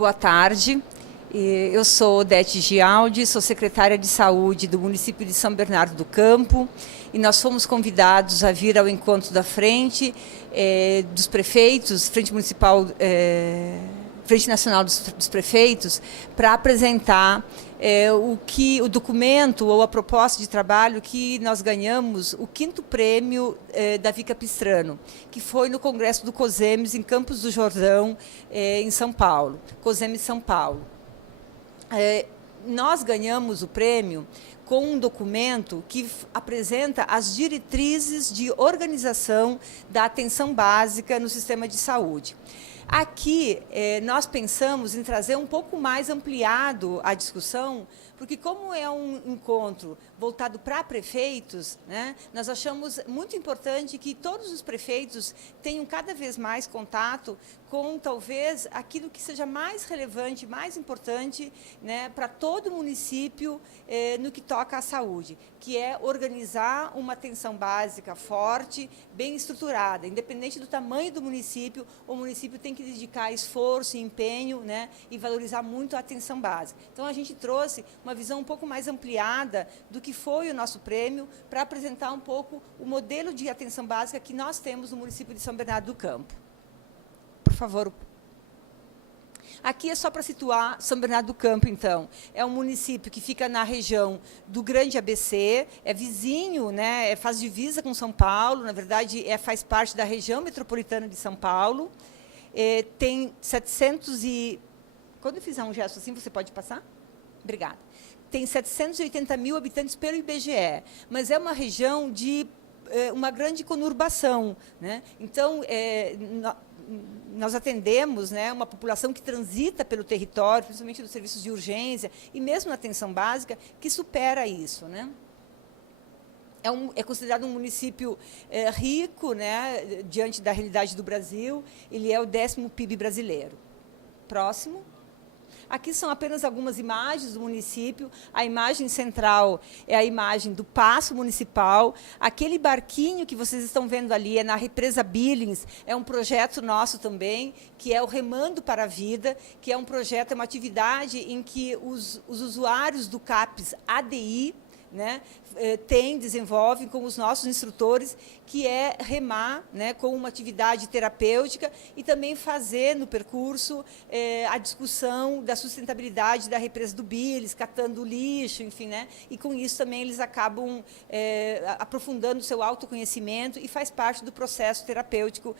Boa tarde. Eu sou Odete Gialdi, sou secretária de Saúde do município de São Bernardo do Campo, e nós fomos convidados a vir ao encontro da frente dos prefeitos, Frente Municipal, Frente Nacional dos Prefeitos, para apresentar o documento ou a proposta de trabalho que nós ganhamos, o 5º prêmio Davi Capistrano, que foi no Congresso do COSEMES, em Campos do Jordão, em São Paulo, COSEMES São Paulo. Nós ganhamos o prêmio com um documento que apresenta as diretrizes de organização da atenção básica no sistema de saúde. Aqui, nós pensamos em trazer um pouco mais ampliado a discussão, porque como é um encontro voltado para prefeitos, né, nós achamos muito importante que todos os prefeitos tenham cada vez mais contato com, talvez, aquilo que seja mais relevante, mais importante, né, para todo o município no que toca à saúde, que é organizar uma atenção básica forte, bem estruturada. Independente do tamanho do município, o município tem que dedicar esforço e empenho, né, e valorizar muito a atenção básica. Então, a gente trouxe uma visão um pouco mais ampliada do que foi o nosso prêmio, para apresentar um pouco o modelo de atenção básica que nós temos no município de São Bernardo do Campo. Por favor. Aqui é só para situar São Bernardo do Campo, então. É um município que fica na região do Grande ABC, é vizinho, né, faz divisa com São Paulo, na verdade, faz parte da região metropolitana de São Paulo. Tem 700 e... Quando eu fizer um gesto assim, você pode passar? Obrigada. Tem 780 mil habitantes pelo IBGE, mas é uma região de uma grande conurbação, né? Então, nós atendemos, né, uma população que transita pelo território, principalmente nos serviços de urgência, e mesmo na atenção básica, que supera isso, né? É considerado um município rico, né, diante da realidade do Brasil. Ele é o 10º PIB brasileiro. Próximo. Aqui são apenas algumas imagens do município. A imagem central é a imagem do Paço Municipal. Aquele barquinho que vocês estão vendo ali é na represa Billings, é um projeto nosso também, que é o Remando para a Vida, que é um projeto, é uma atividade em que os usuários do CAPES ADI, né, desenvolvem com os nossos instrutores, que é remar, né, com uma atividade terapêutica e também fazer no percurso a discussão da sustentabilidade da represa do Billings, catando lixo, enfim, né, e com isso também eles acabam aprofundando o seu autoconhecimento e faz parte do processo terapêutico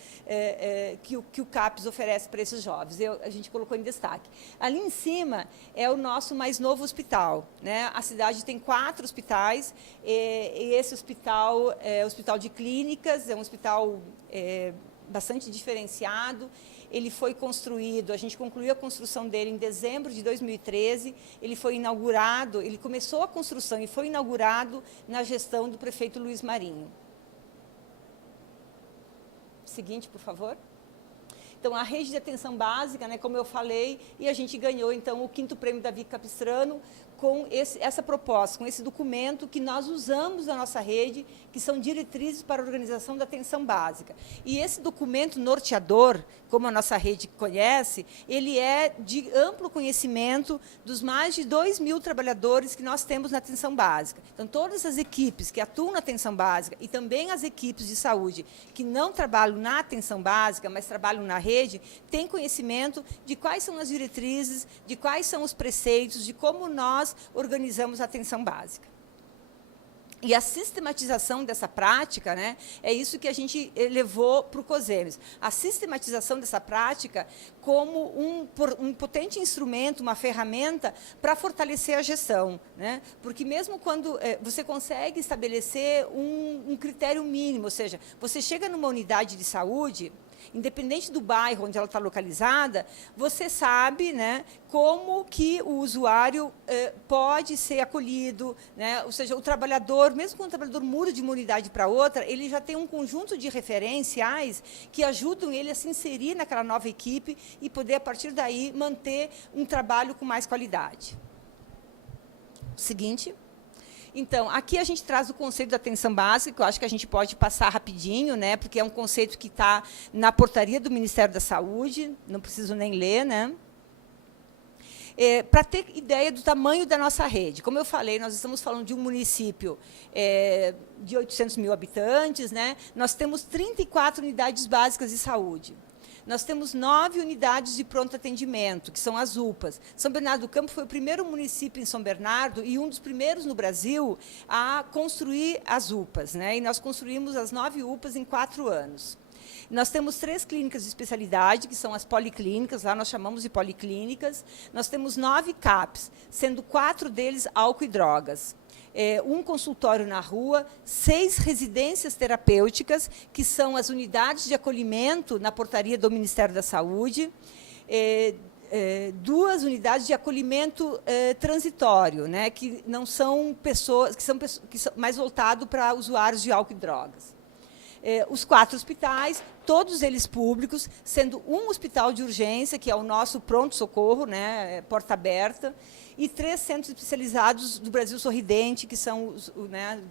que o CAPES oferece para esses jovens. A gente colocou em destaque. Ali em cima é o nosso mais novo hospital, né? A cidade tem 4 hospitais. E esse hospital é o Hospital de Clínicas, é um hospital bastante diferenciado. Ele foi construído, a gente concluiu a construção dele em dezembro de 2013. Ele foi inaugurado, ele começou a construção e foi inaugurado na gestão do prefeito Luiz Marinho. Seguinte, por favor. Então, a rede de atenção básica, né, como eu falei, e a gente ganhou, então, o 5º prêmio Davi Capistrano com essa proposta, com esse documento que nós usamos na nossa rede, que são diretrizes para a organização da atenção básica. E esse documento norteador, como a nossa rede conhece, ele é de amplo conhecimento dos mais de 2.000 trabalhadores que nós temos na atenção básica. Então, todas as equipes que atuam na atenção básica e também as equipes de saúde que não trabalham na atenção básica, mas trabalham na rede, têm conhecimento de quais são as diretrizes, de quais são os preceitos, de como nós organizamos a atenção básica. E a sistematização dessa prática, né, é isso que a gente levou para o COSEMES. A sistematização dessa prática como um potente instrumento, uma ferramenta para fortalecer a gestão, né? Porque mesmo quando você consegue estabelecer um critério mínimo, ou seja, você chega numa unidade de saúde, independente do bairro onde ela está localizada, você sabe, né, como que o usuário pode ser acolhido, né? Ou seja, o trabalhador, mesmo quando o trabalhador muda de uma unidade para outra, ele já tem um conjunto de referenciais que ajudam ele a se inserir naquela nova equipe e poder, a partir daí, manter um trabalho com mais qualidade. Seguinte. Então, aqui a gente traz o conceito da atenção básica, que eu acho que a gente pode passar rapidinho, né, porque é um conceito que está na portaria do Ministério da Saúde, não preciso nem ler, né? Para ter ideia do tamanho da nossa rede, como eu falei, nós estamos falando de um município de 800 mil habitantes, né? Nós temos 34 unidades básicas de saúde. Nós temos 9 unidades de pronto atendimento, que são as UPAs. São Bernardo do Campo foi o primeiro município em São Bernardo e um dos primeiros no Brasil a construir as UPAs, né? E nós construímos as 9 UPAs em 4 anos. Nós temos 3 clínicas de especialidade, que são as policlínicas, lá nós chamamos de policlínicas. Nós temos 9 CAPs, sendo 4 deles álcool e drogas. Um consultório na rua, 6 residências terapêuticas, que são as unidades de acolhimento na portaria do Ministério da Saúde, 2 unidades de acolhimento transitório, né, que não são pessoas, que são mais voltados para usuários de álcool e drogas. Os 4 hospitais, todos eles públicos, sendo um hospital de urgência, que é o nosso pronto-socorro, né, porta aberta, e 3 centros especializados do Brasil Sorridente, que são né,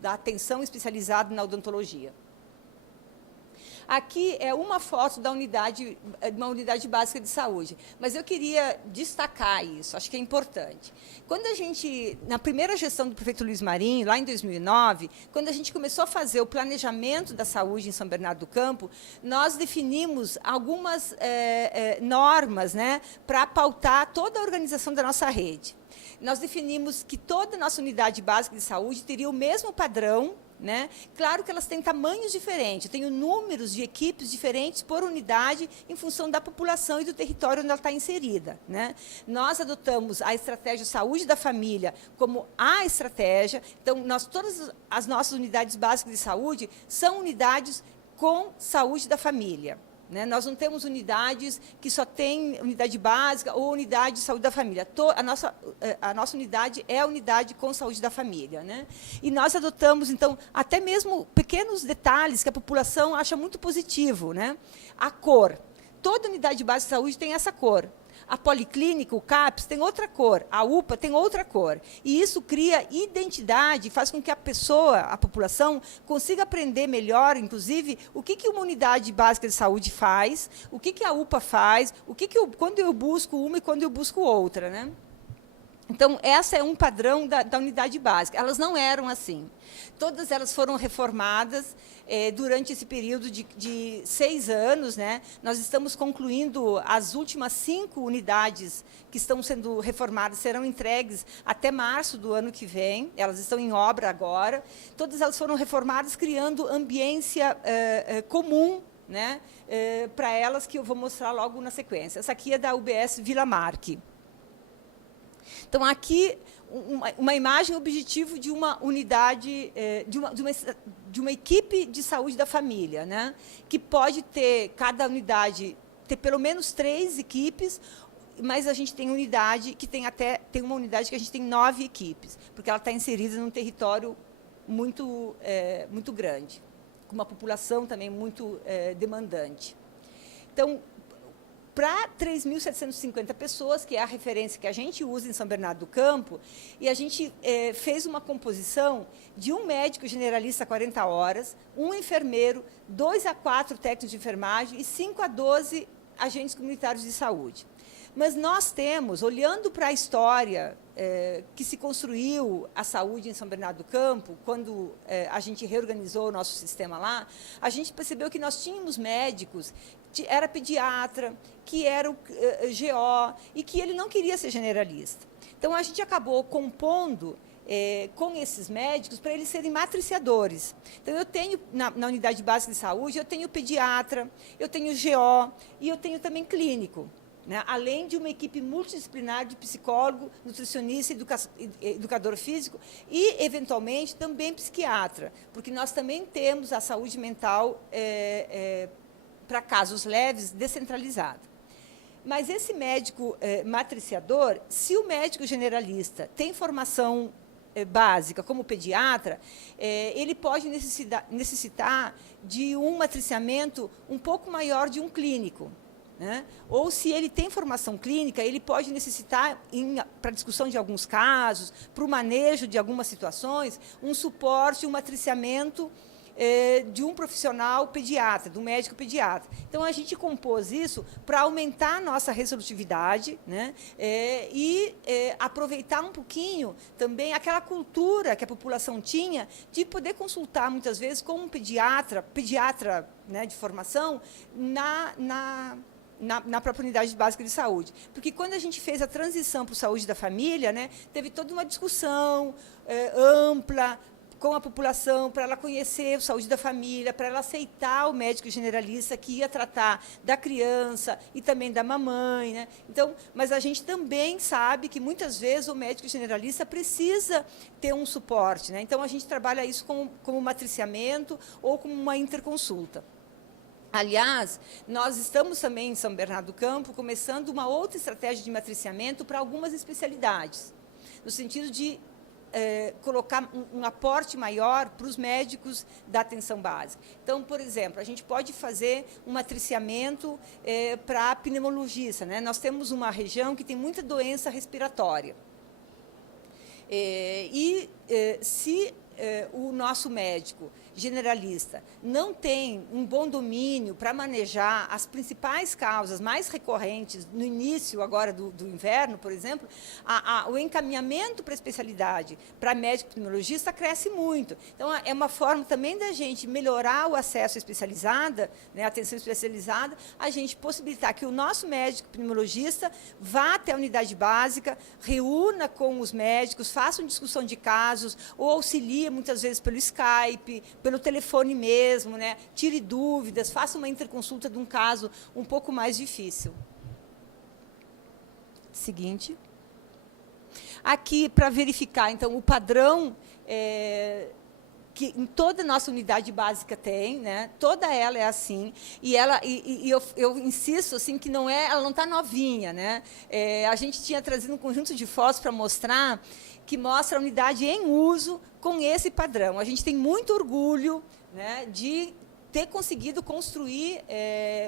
da atenção especializada na odontologia. Aqui é uma foto da uma unidade básica de saúde, mas eu queria destacar isso, acho que é importante. Quando a gente, na primeira gestão do prefeito Luiz Marinho, lá em 2009, quando a gente começou a fazer o planejamento da saúde em São Bernardo do Campo, nós definimos algumas normas, né, para pautar toda a organização da nossa rede. Nós definimos que toda a nossa unidade básica de saúde teria o mesmo padrão, né? Claro que elas têm tamanhos diferentes, eu tenho números de equipes diferentes por unidade em função da população e do território onde ela está inserida, né? Nós adotamos a estratégia Saúde da Família como a estratégia, então, todas as nossas unidades básicas de saúde são unidades com saúde da família. Né? Nós não temos unidades que só têm unidade básica ou unidade de saúde da família. A nossa unidade é a unidade com saúde da família. Né? E nós adotamos, então, até mesmo pequenos detalhes que a população acha muito positivo. Né? A cor. Toda unidade básica de saúde tem essa cor. A policlínica, o CAPS, tem outra cor, a UPA tem outra cor. E isso cria identidade, faz com que a pessoa, a população, consiga aprender melhor, inclusive, o que uma unidade básica de saúde faz, o que a UPA faz, quando eu busco uma e quando eu busco outra. Né? Então, esse é um padrão da unidade básica. Elas não eram assim. Todas elas foram reformadas durante esse período de 6 anos. Né? Nós estamos concluindo as últimas 5 unidades que estão sendo reformadas, serão entregues até março do ano que vem. Elas estão em obra agora. Todas elas foram reformadas, criando ambiência comum, né, para elas, que eu vou mostrar logo na sequência. Essa aqui é da UBS Vila Marque. Então, aqui, uma imagem objetivo de uma unidade, de uma equipe de saúde da família, né? Que pode ter, cada unidade, ter pelo menos 3 equipes, mas a gente tem unidade que tem uma unidade que a gente tem 9 equipes, porque ela está inserida num território muito grande, com uma população também muito demandante. Então, para 3.750 pessoas, que é a referência que a gente usa em São Bernardo do Campo, e a gente fez uma composição de um médico generalista a 40 horas, um enfermeiro, 2 a 4 técnicos de enfermagem e 5 a 12 agentes comunitários de saúde. Mas nós temos, olhando para a história que se construiu a saúde em São Bernardo do Campo, quando a gente reorganizou o nosso sistema lá, a gente percebeu que nós tínhamos médicos, era pediatra, que era o GO, e que ele não queria ser generalista. Então, a gente acabou compondo com esses médicos para eles serem matriciadores. Então, eu tenho, na unidade básica de saúde, eu tenho pediatra, eu tenho GO e eu tenho também clínico. Né? Além de uma equipe multidisciplinar de psicólogo, nutricionista, educador físico e, eventualmente, também psiquiatra, porque nós também temos a saúde mental para casos leves descentralizada. Mas esse médico matriciador, se o médico generalista tem formação básica, como pediatra, ele pode necessitar de um matriciamento um pouco maior de um clínico. Né? Ou, se ele tem formação clínica, ele pode necessitar, para a discussão de alguns casos, para o manejo de algumas situações, um suporte, um matriciamento de um profissional pediatra, do médico pediatra. Então, a gente compôs isso para aumentar a nossa resolutividade, né, e aproveitar um pouquinho também aquela cultura que a população tinha de poder consultar, muitas vezes, com um pediatra, né, de formação, na própria unidade básica de saúde. Porque, quando a gente fez a transição para a saúde da família, né, teve toda uma discussão ampla com a população, para ela conhecer a saúde da família, para ela aceitar o médico generalista que ia tratar da criança e também da mamãe, né? Então, mas a gente também sabe que, muitas vezes, o médico generalista precisa ter um suporte, né? Então, a gente trabalha isso como matriciamento ou como uma interconsulta. Aliás, nós estamos também, em São Bernardo do Campo, começando uma outra estratégia de matriciamento para algumas especialidades, no sentido de colocar um aporte maior para os médicos da atenção básica. Então, por exemplo, a gente pode fazer um matriciamento para pneumologista, né? Nós temos uma região que tem muita doença respiratória. Se o nosso médico generalista não tem um bom domínio para manejar as principais causas mais recorrentes no início agora do inverno, por exemplo, o encaminhamento para a especialidade para médico pneumologista cresce muito. Então, é uma forma também da gente melhorar o acesso especializada, né, a atenção especializada, a gente possibilitar que o nosso médico pneumologista vá até a unidade básica, reúna com os médicos, faça uma discussão de casos, ou auxilia, muitas vezes, pelo Skype, pelo telefone mesmo, né? Tire dúvidas, faça uma interconsulta de um caso um pouco mais difícil. Seguinte. Aqui, para verificar, então, o padrão que em toda a nossa unidade básica tem, né? Toda ela é assim, e eu insisto assim que ela não está novinha, né? A gente tinha trazido um conjunto de fotos para mostrar, que mostra a unidade em uso com esse padrão. A gente tem muito orgulho, né, de ter conseguido construir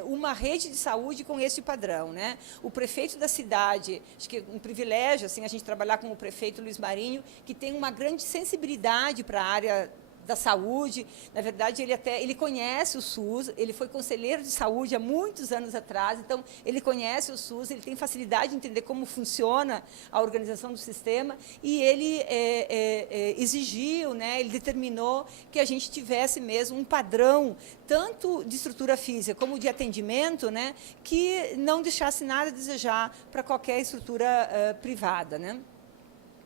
uma rede de saúde com esse padrão, né? O prefeito da cidade, acho que é um privilégio assim, a gente trabalhar com o prefeito Luiz Marinho, que tem uma grande sensibilidade para a área da saúde. Na verdade, ele conhece o SUS, ele foi conselheiro de saúde há muitos anos atrás, então ele conhece o SUS, ele tem facilidade de entender como funciona a organização do sistema, e ele exigiu, né, ele determinou que a gente tivesse mesmo um padrão, tanto de estrutura física como de atendimento, né, que não deixasse nada a desejar para qualquer estrutura privada, né?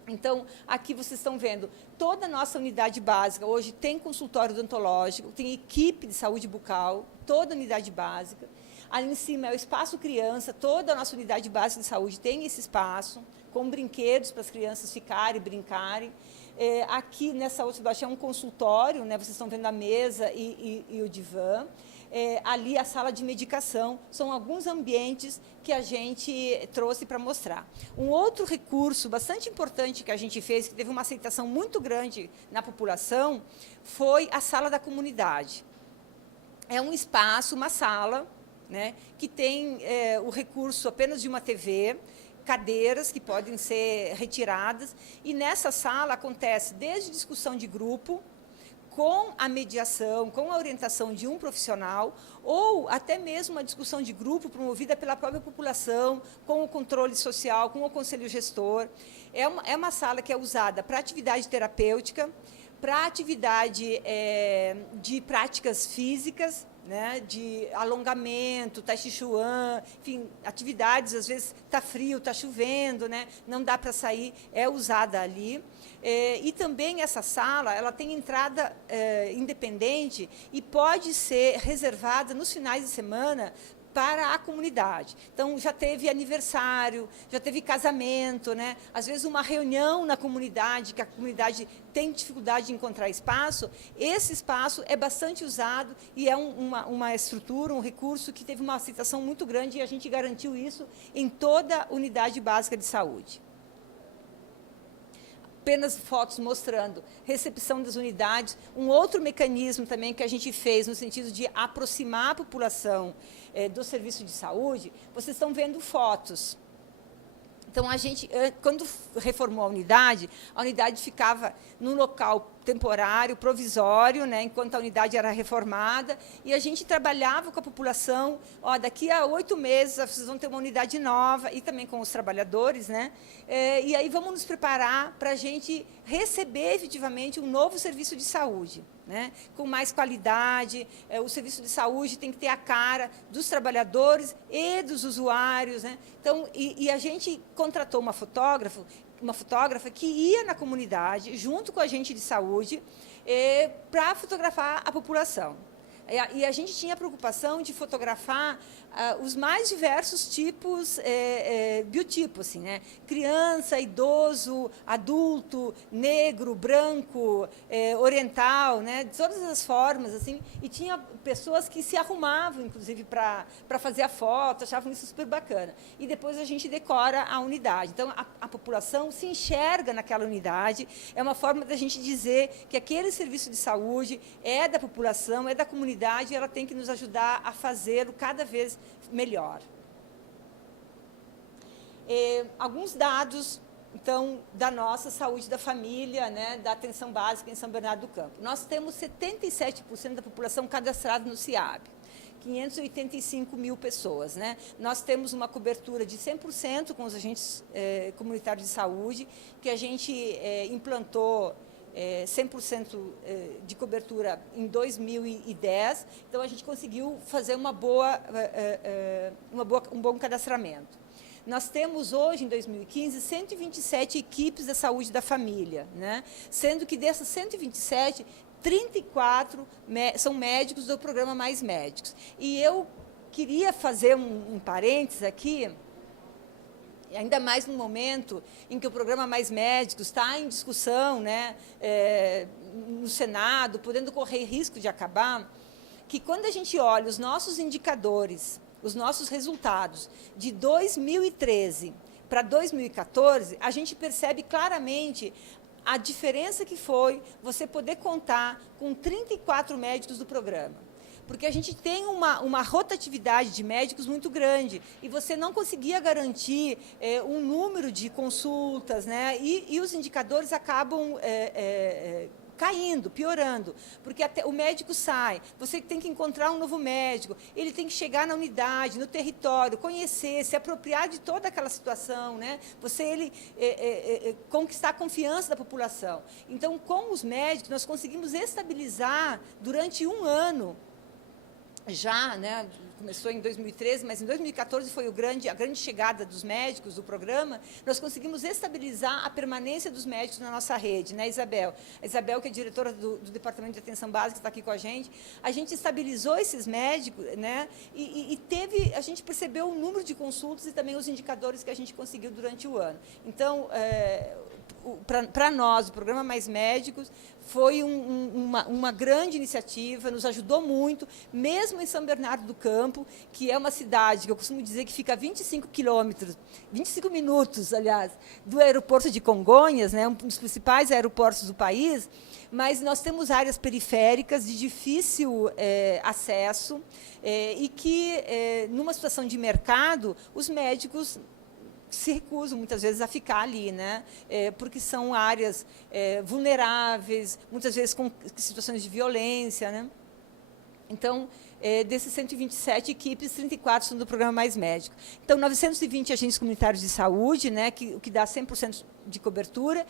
Então, aqui vocês estão vendo, toda a nossa unidade básica hoje tem consultório odontológico, tem equipe de saúde bucal, toda a unidade básica. Ali em cima é o espaço criança, toda a nossa unidade básica de saúde tem esse espaço, com brinquedos para as crianças ficarem, brincarem. Aqui, nessa outra embaixo, é um consultório, né? Vocês estão vendo a mesa e o divã. Ali, a sala de medicação, são alguns ambientes que a gente trouxe para mostrar. Um outro recurso bastante importante que a gente fez, que teve uma aceitação muito grande na população, foi a sala da comunidade. É um espaço, uma sala, né, que tem o recurso apenas de uma TV, cadeiras que podem ser retiradas, e nessa sala acontece desde discussão de grupo, com a mediação, com a orientação de um profissional, ou até mesmo uma discussão de grupo promovida pela própria população, com o controle social, com o conselho gestor. É uma sala que é usada para atividade terapêutica, para atividade de práticas físicas, né, de alongamento, tai chi chuan, enfim, atividades, às vezes está frio, está chovendo, né, não dá para sair, é usada ali. E também essa sala, ela tem entrada independente e pode ser reservada nos finais de semana para a comunidade. Então, já teve aniversário, já teve casamento, né? Às vezes, uma reunião na comunidade, que a comunidade tem dificuldade de encontrar espaço, esse espaço é bastante usado e é uma estrutura, um recurso que teve uma aceitação muito grande, e a gente garantiu isso em toda a unidade básica de saúde. Apenas fotos mostrando recepção das unidades. Um outro mecanismo também que a gente fez no sentido de aproximar a população do serviço de saúde, vocês estão vendo fotos. Então, quando reformou a unidade ficava num local temporário, provisório, né, enquanto a unidade era reformada, e a gente trabalhava com a população, daqui a 8 meses vocês vão ter uma unidade nova, e também com os trabalhadores, né, e aí vamos nos preparar para a gente receber efetivamente um novo serviço de saúde, né, com mais qualidade. O serviço de saúde tem que ter a cara dos trabalhadores e dos usuários, né? Então, e a gente contratou uma fotógrafa que ia na comunidade, junto com a agente de saúde, para fotografar a população. E a gente tinha a preocupação de fotografar os mais diversos tipos, biotipos, assim, né? Criança, idoso, adulto, negro, branco, oriental, né? De todas as formas, assim. E tinha pessoas que se arrumavam, inclusive, para fazer a foto, achavam isso super bacana. E depois a gente decora a unidade. Então, a população se enxerga naquela unidade. É uma forma da gente dizer que aquele serviço de saúde é da população, é da comunidade, e ela tem que nos ajudar a fazê-lo cada vez melhor. Alguns dados, então, da nossa saúde da família, né, da atenção básica em São Bernardo do Campo. Nós temos 77% da população cadastrada no CIAB, 585 mil pessoas, né? Nós temos uma cobertura de 100% com os agentes comunitários de saúde, que a gente implantou 100% de cobertura em 2010, então a gente conseguiu fazer um bom cadastramento. Nós temos hoje, em 2015, 127 equipes da saúde da família, né? Sendo que dessas 127, 34 são médicos do programa Mais Médicos. E eu queria fazer um parênteses aqui, ainda mais no momento em que o programa Mais Médicos está em discussão, né, no Senado, podendo correr risco de acabar, que quando a gente olha os nossos indicadores, os nossos resultados de 2013 para 2014, a gente percebe claramente a diferença que foi você poder contar com 34 médicos do programa. Porque a gente tem uma rotatividade de médicos muito grande e você não conseguia garantir um número de consultas, né? E os indicadores acabam caindo, piorando, porque até o médico sai, você tem que encontrar um novo médico, ele tem que chegar na unidade, no território, conhecer, se apropriar de toda aquela situação, né? Conquistar a confiança da população. Então, com os médicos, nós conseguimos estabilizar durante um ano, já, né, começou em 2013, mas em 2014 foi a grande chegada dos médicos do programa, nós conseguimos estabilizar a permanência dos médicos na nossa rede, né, Isabel? A Isabel, que é diretora do Departamento de Atenção Básica, está aqui com a gente estabilizou esses médicos, né, a gente percebeu o número de consultas e também os indicadores que a gente conseguiu durante o ano. Então, para nós, o programa Mais Médicos foi uma grande iniciativa, nos ajudou muito, mesmo em São Bernardo do Campo, que é uma cidade que eu costumo dizer que fica a 25 minutos, aliás, do aeroporto de Congonhas, né, um dos principais aeroportos do país, mas nós temos áreas periféricas de difícil acesso e que, numa situação de mercado, os médicos se recusam, muitas vezes, a ficar ali, né? Porque são áreas vulneráveis, muitas vezes com situações de violência, né? Então, desses 127 equipes, 34 são do programa Mais Médico. Então, 920 agentes comunitários de saúde, né, o que dá 100% de cobertura.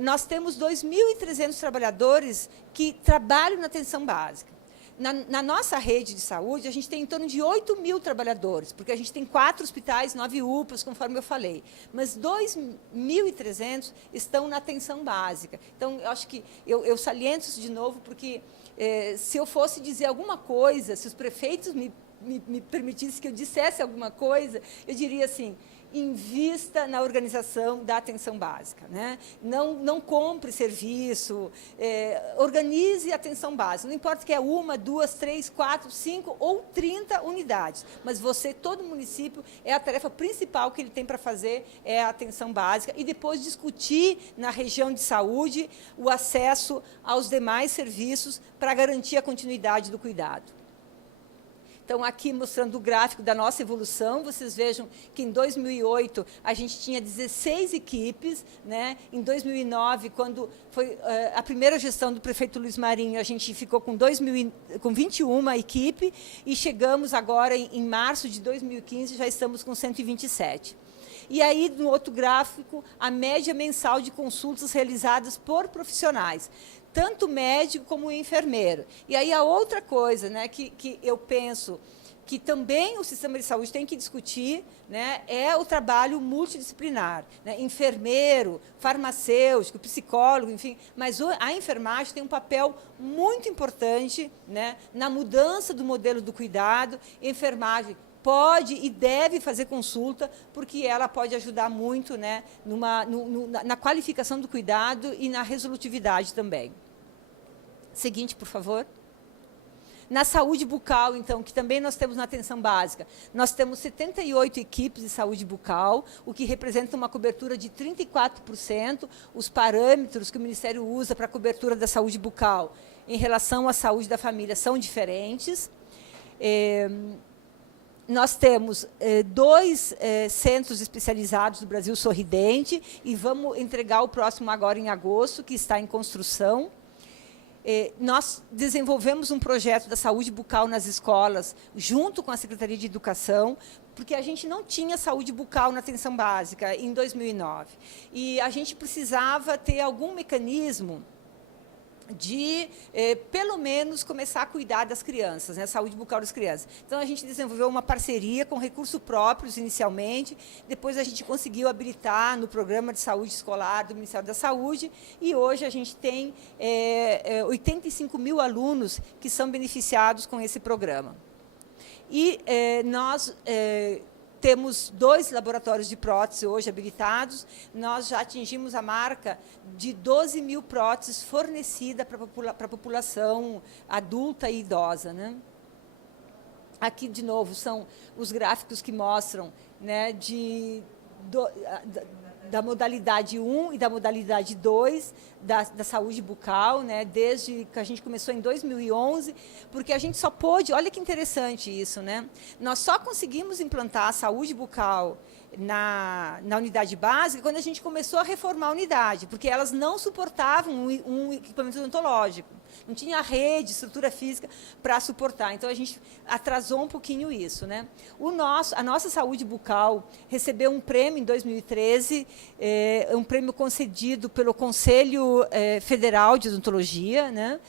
Nós temos 2.300 trabalhadores que trabalham na atenção básica. Na nossa rede de saúde, a gente tem em torno de 8.000 trabalhadores, porque a gente tem 4 hospitais, 9 UPAs, conforme eu falei. Mas 2.300 estão na atenção básica. Então, eu acho que eu saliento isso de novo, porque se eu fosse dizer alguma coisa, se os prefeitos me permitissem que eu dissesse alguma coisa, eu diria assim: invista na organização da atenção básica, né? Não compre serviço, organize a atenção básica. Não importa que é 1, 2, 3, 4, 5 ou 30 unidades, mas todo município, a tarefa principal que ele tem para fazer é a atenção básica e depois discutir na região de saúde o acesso aos demais serviços para garantir a continuidade do cuidado. Então, aqui mostrando o gráfico da nossa evolução, vocês vejam que em 2008 a gente tinha 16 equipes, né? Em 2009, quando foi a primeira gestão do prefeito Luiz Marinho, a gente ficou com 21 equipes, e chegamos agora, em março de 2015, já estamos com 127. E aí, no outro gráfico, a média mensal de consultas realizadas por profissionais, tanto médico como enfermeiro. E aí, a outra coisa, né, que eu penso que também o sistema de saúde tem que discutir, né, é o trabalho multidisciplinar, né, enfermeiro, farmacêutico, psicólogo, enfim. Mas a enfermagem tem um papel muito importante, né, na mudança do modelo do cuidado. Enfermagem pode e deve fazer consulta, porque ela pode ajudar muito, né, na qualificação do cuidado e na resolutividade também. Seguinte, por favor. Na saúde bucal, então, que também nós temos na atenção básica, nós temos 78 equipes de saúde bucal, o que representa uma cobertura de 34%. Os parâmetros que o Ministério usa para a cobertura da saúde bucal em relação à saúde da família são diferentes. Nós temos 2 centros especializados do Brasil Sorridente, e vamos entregar o próximo agora em agosto, que está em construção. Nós desenvolvemos um projeto da saúde bucal nas escolas, junto com a Secretaria de Educação, porque a gente não tinha saúde bucal na atenção básica em 2009. E a gente precisava ter algum mecanismo de, pelo menos, começar a cuidar das crianças, né, saúde bucal das crianças. Então, a gente desenvolveu uma parceria com recursos próprios, inicialmente, depois a gente conseguiu habilitar no Programa de Saúde Escolar do Ministério da Saúde, e hoje a gente tem 85 mil alunos que são beneficiados com esse programa. E nós temos 2 laboratórios de prótese hoje habilitados. Nós já atingimos a marca de 12 mil próteses fornecidas para a população adulta e idosa, né? Aqui, de novo, são os gráficos que mostram, né, da modalidade 1 e da modalidade 2 da saúde bucal, né, desde que a gente começou em 2011, porque a gente só pôde, olha que interessante isso, né, nós só conseguimos implantar a saúde bucal na unidade básica quando a gente começou a reformar a unidade, porque elas não suportavam um equipamento odontológico, não tinha rede, estrutura física para suportar. Então, a gente atrasou um pouquinho isso, né? A nossa saúde bucal recebeu um prêmio em 2013, um prêmio concedido pelo Conselho Federal de Odontologia, né?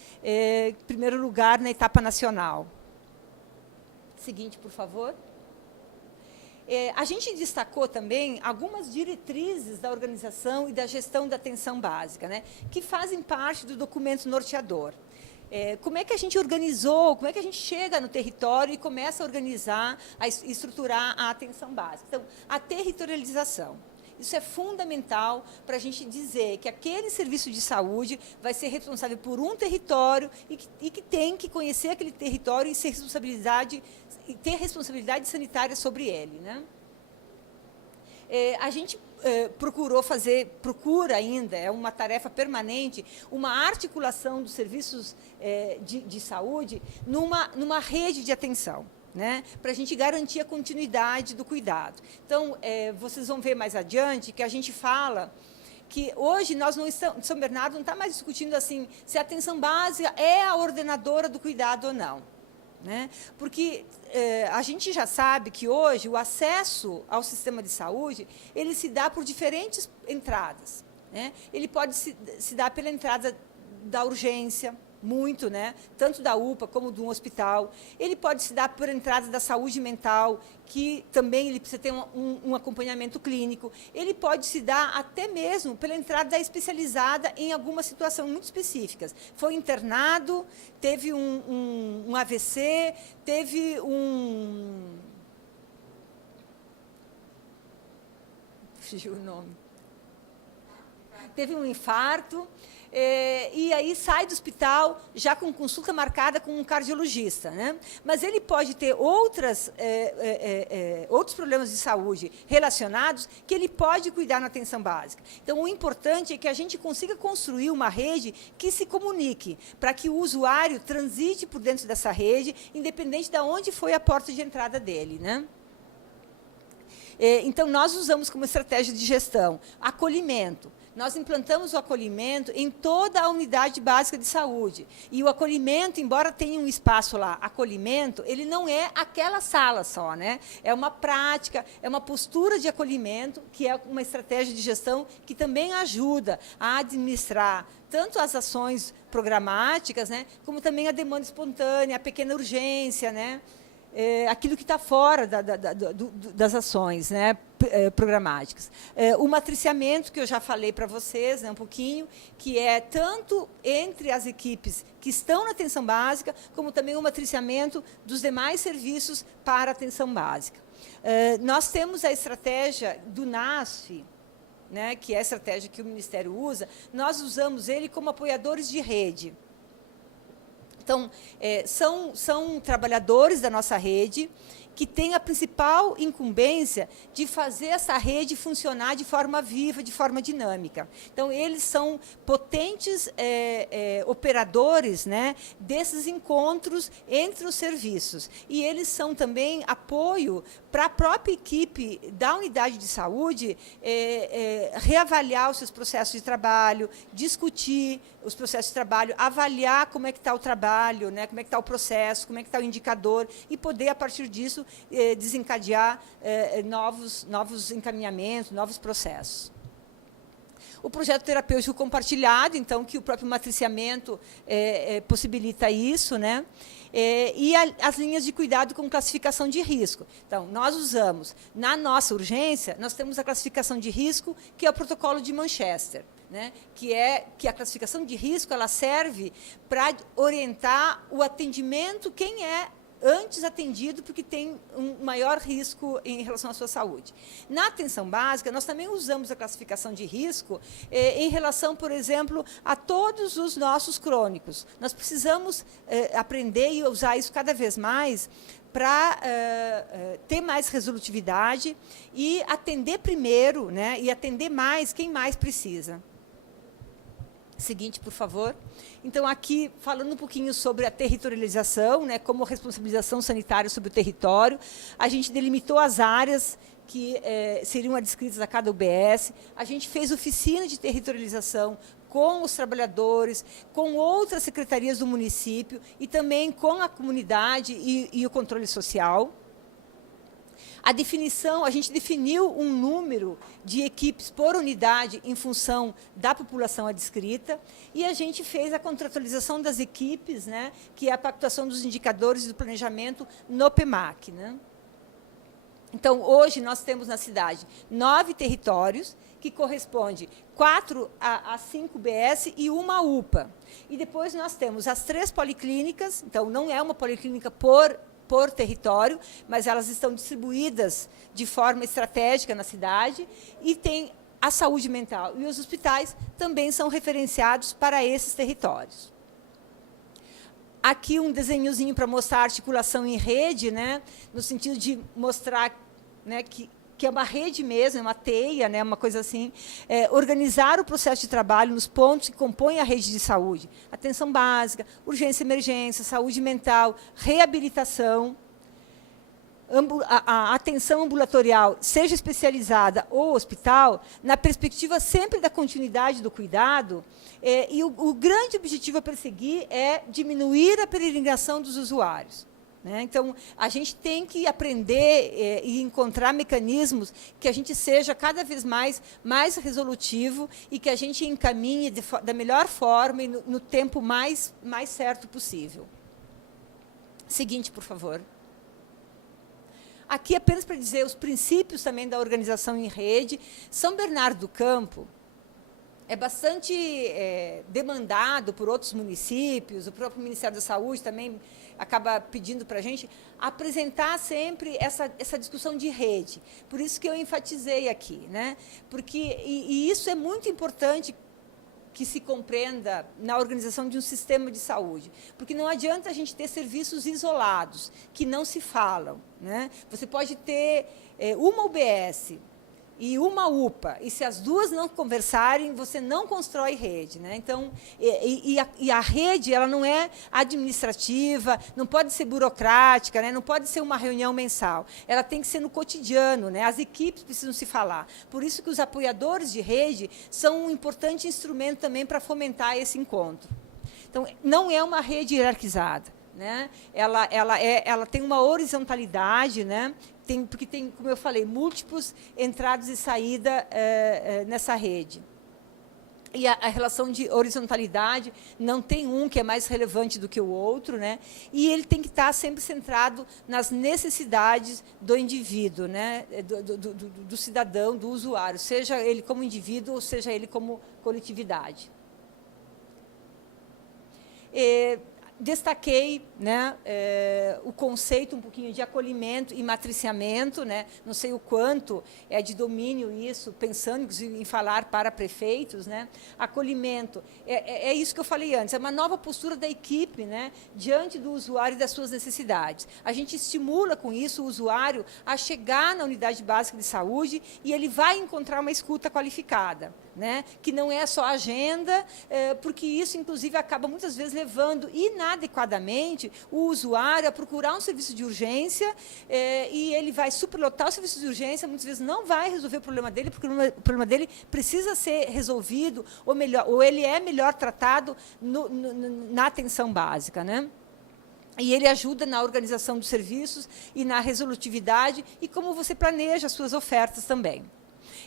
Primeiro lugar na etapa nacional. Seguinte, por favor. A gente destacou também algumas diretrizes da organização e da gestão da atenção básica, né, que fazem parte do documento norteador. Como é que a gente organizou, como é que a gente chega no território e começa a organizar, a estruturar a atenção básica. Então, a territorialização. Isso é fundamental para a gente dizer que aquele serviço de saúde vai ser responsável por um território e que tem que conhecer aquele território e ter responsabilidade sanitária sobre ele, né? A gente procura ainda, é uma tarefa permanente, uma articulação dos serviços de saúde numa rede de atenção, né, para a gente garantir a continuidade do cuidado. Então, vocês vão ver mais adiante que a gente fala que hoje nós não estamos, São Bernardo não está mais discutindo assim se a atenção básica é a ordenadora do cuidado ou não, né? Porque a gente já sabe que hoje o acesso ao sistema de saúde ele se dá por diferentes entradas, né? Ele pode se dar pela entrada da urgência, muito, né? Tanto da UPA como de um hospital. Ele pode se dar por entrada da saúde mental, que também ele precisa ter um acompanhamento clínico. Ele pode se dar até mesmo pela entrada da especializada em algumas situações muito específicas. Foi internado, teve um AVC, teve fugiu o nome. teve um infarto, e aí sai do hospital já com consulta marcada com um cardiologista, né? Mas ele pode ter outros problemas de saúde relacionados que ele pode cuidar na atenção básica. Então, o importante é que a gente consiga construir uma rede que se comunique, para que o usuário transite por dentro dessa rede, independente de onde foi a porta de entrada dele, né? Então, nós usamos como estratégia de gestão acolhimento. Nós implantamos o acolhimento em toda a unidade básica de saúde. E o acolhimento, embora tenha um espaço lá, acolhimento, ele não é aquela sala só, né? É uma prática, é uma postura de acolhimento, que é uma estratégia de gestão que também ajuda a administrar tanto as ações programáticas, né, como também a demanda espontânea, a pequena urgência, né? Aquilo que está fora das ações, né, programáticas. O matriciamento, que eu já falei para vocês, né, um pouquinho, que é tanto entre as equipes que estão na atenção básica, como também o matriciamento dos demais serviços para a atenção básica. Nós temos a estratégia do NASF, né, que é a estratégia que o Ministério usa, nós usamos ele como apoiadores de rede. Então, são trabalhadores da nossa rede que têm a principal incumbência de fazer essa rede funcionar de forma viva, de forma dinâmica. Então, eles são potentes operadores, né, desses encontros entre os serviços. E eles são também apoio para a própria equipe da unidade de saúde reavaliar os seus processos de trabalho, discutir os processos de trabalho, avaliar como é que está o trabalho, né, como é que está o processo, como é que está o indicador, e poder, a partir disso, desencadear novos encaminhamentos, novos processos. O projeto terapêutico compartilhado, então, que o próprio matriciamento possibilita isso, né? E as linhas de cuidado com classificação de risco. Então, nós usamos, na nossa urgência, nós temos a classificação de risco, que é o protocolo de Manchester, né? Que a classificação de risco ela serve para orientar o atendimento, quem é antes atendido, porque tem um maior risco em relação à sua saúde. Na atenção básica, nós também usamos a classificação de risco em relação, por exemplo, a todos os nossos crônicos. Nós precisamos aprender e usar isso cada vez mais para ter mais resolutividade e atender primeiro, né, e atender mais quem mais precisa. Seguinte, por favor. Então, aqui, falando um pouquinho sobre a territorialização, né, como responsabilização sanitária sobre o território, a gente delimitou as áreas que seriam adscritas a cada UBS, a gente fez oficina de territorialização com os trabalhadores, com outras secretarias do município e também com a comunidade e o controle social. A definição, a gente definiu um número de equipes por unidade em função da população adscrita, e a gente fez a contratualização das equipes, né, que é a pactuação dos indicadores do planejamento no PEMAC, né? Então, hoje, nós temos na cidade 9 territórios, que corresponde 4 a 5 BS e uma UPA. E depois nós temos as 3 policlínicas, então, não é uma policlínica por território, mas elas estão distribuídas de forma estratégica na cidade, e tem a saúde mental. E os hospitais também são referenciados para esses territórios. Aqui um desenhozinho para mostrar a articulação em rede, né, no sentido de mostrar, né, que é uma rede mesmo, é uma teia, né, uma coisa assim, organizar o processo de trabalho nos pontos que compõem a rede de saúde. Atenção básica, urgência e emergência, saúde mental, reabilitação, a atenção ambulatorial, seja especializada ou hospital, na perspectiva sempre da continuidade do cuidado, e o grande objetivo a perseguir é diminuir a peregrinação dos usuários. Né? Então, a gente tem que aprender e encontrar mecanismos que a gente seja cada vez mais resolutivo e que a gente encaminhe da melhor forma e no tempo mais certo possível. Seguinte, por favor. Aqui, apenas para dizer os princípios também da organização em rede. São Bernardo do Campo é bastante demandado por outros municípios, o próprio Ministério da Saúde também acaba pedindo para a gente apresentar sempre essa discussão de rede. Por isso que eu enfatizei aqui, né? Porque, e isso é muito importante que se compreenda na organização de um sistema de saúde. Porque não adianta a gente ter serviços isolados, que não se falam, né? Você pode ter uma UBS e uma UPA, e se as duas não conversarem, você não constrói rede, né? Então, a rede, ela não é administrativa, não pode ser burocrática, né? Não pode ser uma reunião mensal. Ela tem que ser no cotidiano, né? As equipes precisam se falar. Por isso que os apoiadores de rede são um importante instrumento também para fomentar esse encontro. Então, não é uma rede hierarquizada, né? Ela tem uma horizontalidade, né? Porque tem, como eu falei, múltiplos entradas e saídas nessa rede. E a relação de horizontalidade não tem um que é mais relevante do que o outro, né? E ele tem que estar sempre centrado nas necessidades do indivíduo, né? Do cidadão, do usuário, seja ele como indivíduo ou seja ele como coletividade. Destaquei, né, o conceito um pouquinho de acolhimento e matriciamento, né? Não sei o quanto é de domínio isso, pensando inclusive em falar para prefeitos, né? Acolhimento é isso que eu falei antes, é uma nova postura da equipe, né, diante do usuário e das suas necessidades. A gente estimula com isso o usuário a chegar na unidade básica de saúde e ele vai encontrar uma escuta qualificada, né? Que não é só agenda, porque isso inclusive acaba muitas vezes levando inadequadamente o usuário a procurar um serviço de urgência, e ele vai superlotar o serviço de urgência, muitas vezes não vai resolver o problema dele, porque o problema dele precisa ser resolvido, ou ele é melhor tratado na atenção básica, né? E ele ajuda na organização dos serviços e na resolutividade e como você planeja as suas ofertas também.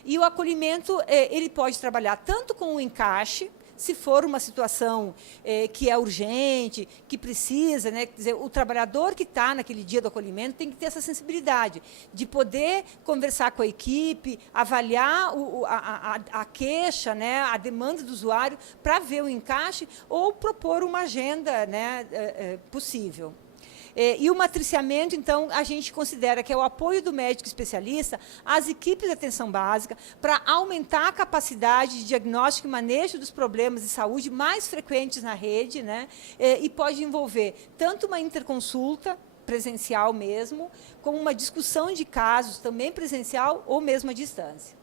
E o acolhimento, ele pode trabalhar tanto com o encaixe, se for uma situação que é urgente, que precisa, né? Quer dizer, o trabalhador que está naquele dia do acolhimento tem que ter essa sensibilidade de poder conversar com a equipe, avaliar a queixa, né? A demanda do usuário para ver o encaixe ou propor uma agenda, né? Possível. E o matriciamento, então, a gente considera que é o apoio do médico especialista às equipes de atenção básica para aumentar a capacidade de diagnóstico e manejo dos problemas de saúde mais frequentes na rede, né? E pode envolver tanto uma interconsulta, presencial mesmo, como uma discussão de casos, também presencial ou mesmo à distância.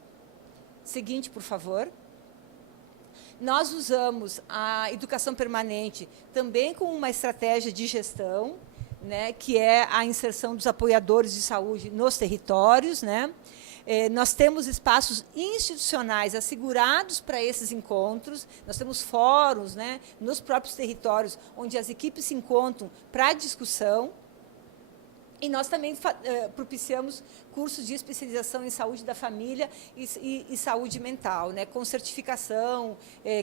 Seguinte, por favor. Nós usamos a educação permanente também como uma estratégia de gestão, né, que é a inserção dos apoiadores de saúde nos territórios, né? Nós temos espaços institucionais assegurados para esses encontros, nós temos fóruns, né, nos próprios territórios, onde as equipes se encontram para discussão, e nós também propiciamos cursos de especialização em saúde da família e saúde mental, né, com certificação,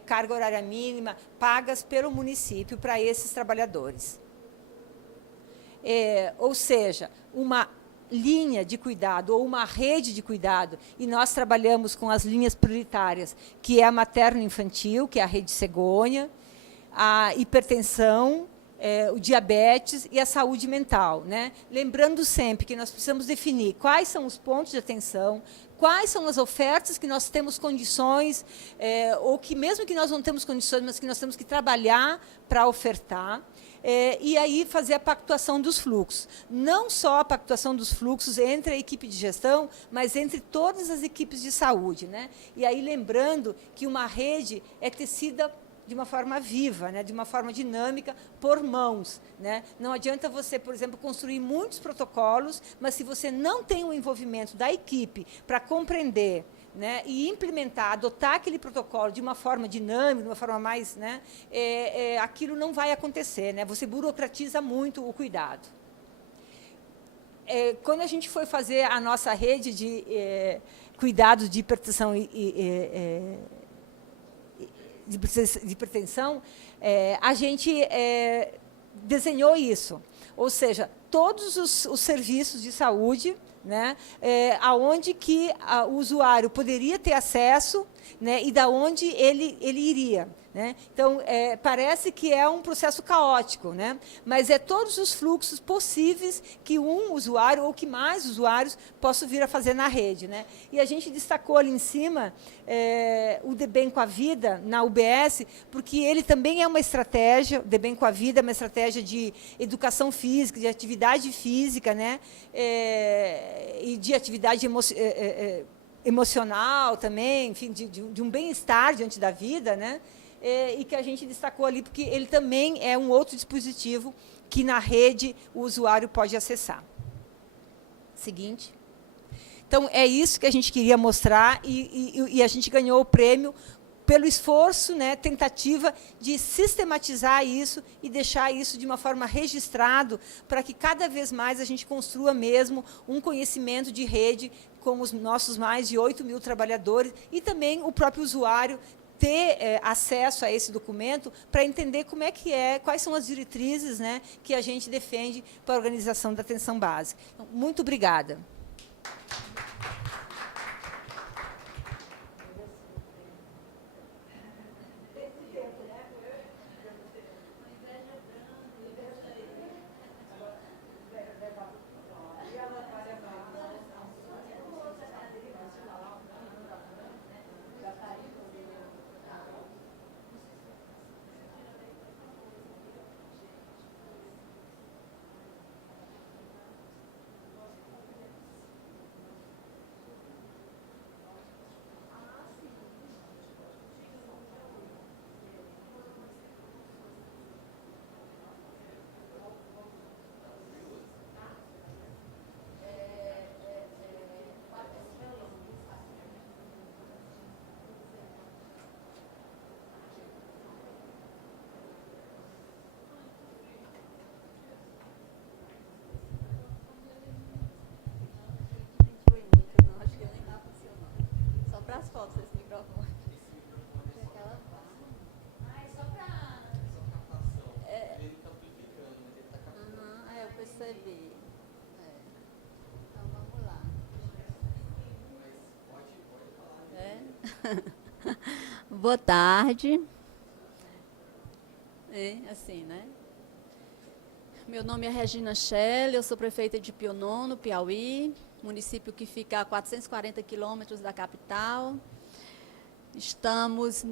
carga horária mínima, pagas pelo município para esses trabalhadores. Ou seja, uma linha de cuidado ou uma rede de cuidado, e nós trabalhamos com as linhas prioritárias, que é a materno-infantil, que é a rede Cegonha, a hipertensão, o diabetes e a saúde mental, né? Lembrando sempre que nós precisamos definir quais são os pontos de atenção, quais são as ofertas que nós temos condições, ou que mesmo que nós não temos condições, mas que nós temos que trabalhar para ofertar, e aí fazer a pactuação dos fluxos. Não só a pactuação dos fluxos entre a equipe de gestão, mas entre todas as equipes de saúde, né? E aí lembrando que uma rede é tecida de uma forma viva, né, de uma forma dinâmica, por mãos, né? Não adianta você, por exemplo, construir muitos protocolos, mas se você não tem o envolvimento da equipe para compreender, né, e implementar, adotar aquele protocolo de uma forma dinâmica, de uma forma mais, né, aquilo não vai acontecer, né? Você burocratiza muito o cuidado. Quando a gente foi fazer a nossa rede de cuidados de hipertensão de hipertensão, a gente desenhou isso, ou seja, todos os serviços de saúde, né, aonde que o usuário poderia ter acesso né, e da onde ele iria. Né? Então, parece que é um processo caótico, né? Mas é todos os fluxos possíveis que um usuário ou que mais usuários possam vir a fazer na rede. Né? E a gente destacou ali em cima o DBEM com a Vida, na UBS, porque ele também é uma estratégia, o DBEM com a Vida é uma estratégia de educação física, de atividade física, né? E de atividade emocional também, enfim, de um bem-estar diante da vida, né? E que a gente destacou ali, porque ele também é um outro dispositivo que, na rede, o usuário pode acessar. Seguinte. Então, é isso que a gente queria mostrar, e a gente ganhou o prêmio pelo esforço, né, tentativa de sistematizar isso e deixar isso de uma forma registrado, para que cada vez mais a gente construa mesmo um conhecimento de rede com os nossos mais de 8.000 trabalhadores, e também o próprio usuário ter acesso a esse documento para entender como é que quais são as diretrizes, né, que a gente defende para a organização da atenção básica. Então, muito obrigada. As fotos desse microfone. Ele está amplificando, mas ele está captando. Eu percebi. Então vamos lá. Mas pode falar. Boa tarde. Assim, né? Meu nome é Regina Schell, eu sou prefeita de Pionono, Piauí, município que fica a 440 quilômetros da capital. Estamos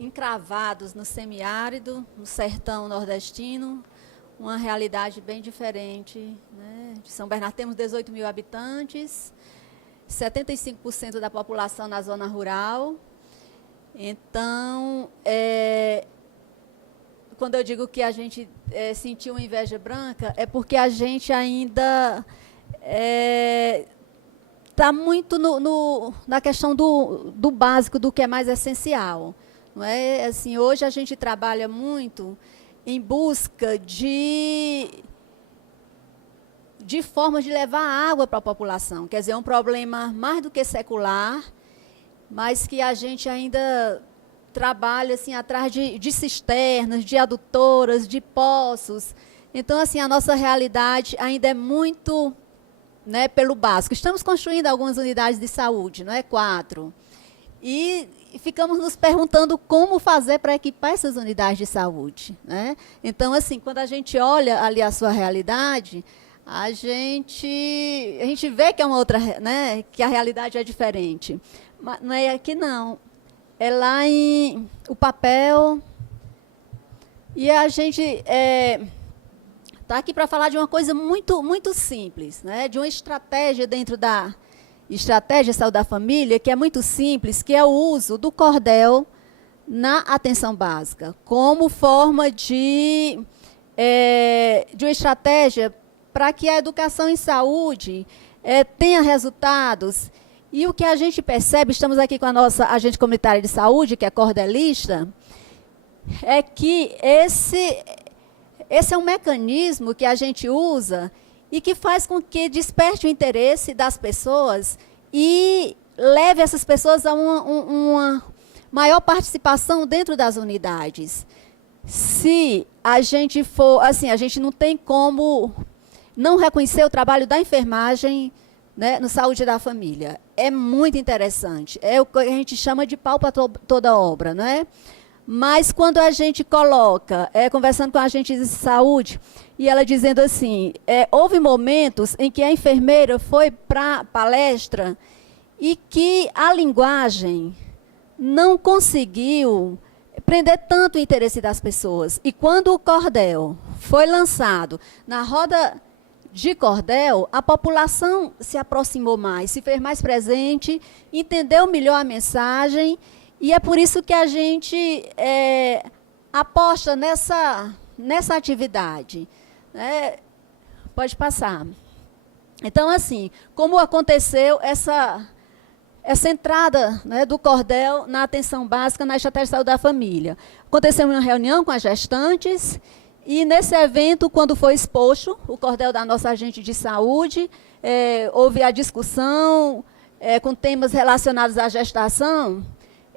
encravados no semiárido, no sertão nordestino, uma realidade bem diferente, né? De São Bernardo temos 18.000 habitantes, 75% da população na zona rural. Então, quando eu digo que a gente sentiu uma inveja branca, é porque a gente ainda está muito na questão do básico, do que é mais essencial. Não é? Assim, hoje a gente trabalha muito em busca de formas de levar água para a população. Quer dizer, é um problema mais do que secular, mas que a gente ainda trabalha assim, atrás de cisternas, de adutoras, de poços. Então, assim, a nossa realidade ainda é muito, né, pelo básico. Estamos construindo algumas unidades de saúde, não é? 4. E ficamos nos perguntando como fazer para equipar essas unidades de saúde, né? Então, assim, quando a gente olha ali a sua realidade, a gente vê que é uma outra, né, que a realidade é diferente. Mas não é aqui, não. É lá em o papel. E a gente está aqui para falar de uma coisa muito, muito simples, né? De uma estratégia dentro da estratégia de saúde da família, que é muito simples, que é o uso do cordel na atenção básica, como forma de uma estratégia para que a educação em saúde tenha resultados. E o que a gente percebe, estamos aqui com a nossa agente comunitária de saúde, que é cordelista, é que esse é um mecanismo que a gente usa e que faz com que desperte o interesse das pessoas e leve essas pessoas a uma maior participação dentro das unidades. Se a gente for, assim, a gente não tem como não reconhecer o trabalho da enfermagem, né, no saúde da família. é muito interessante. É o que a gente chama de pau para toda obra, não é? Mas quando a gente coloca, conversando com a agente de saúde, e ela dizendo assim, houve momentos em que a enfermeira foi para a palestra e que a linguagem não conseguiu prender tanto o interesse das pessoas. E quando o cordel foi lançado na roda de cordel, a população se aproximou mais, se fez mais presente, entendeu melhor a mensagem, e é por isso que a gente aposta nessa atividade. Pode passar. Então, assim, como aconteceu essa entrada, né, do cordel na atenção básica na estratégia de saúde da família? Aconteceu uma reunião com as gestantes, e nesse evento, quando foi exposto o cordel da nossa agente de saúde, houve a discussão com temas relacionados à gestação.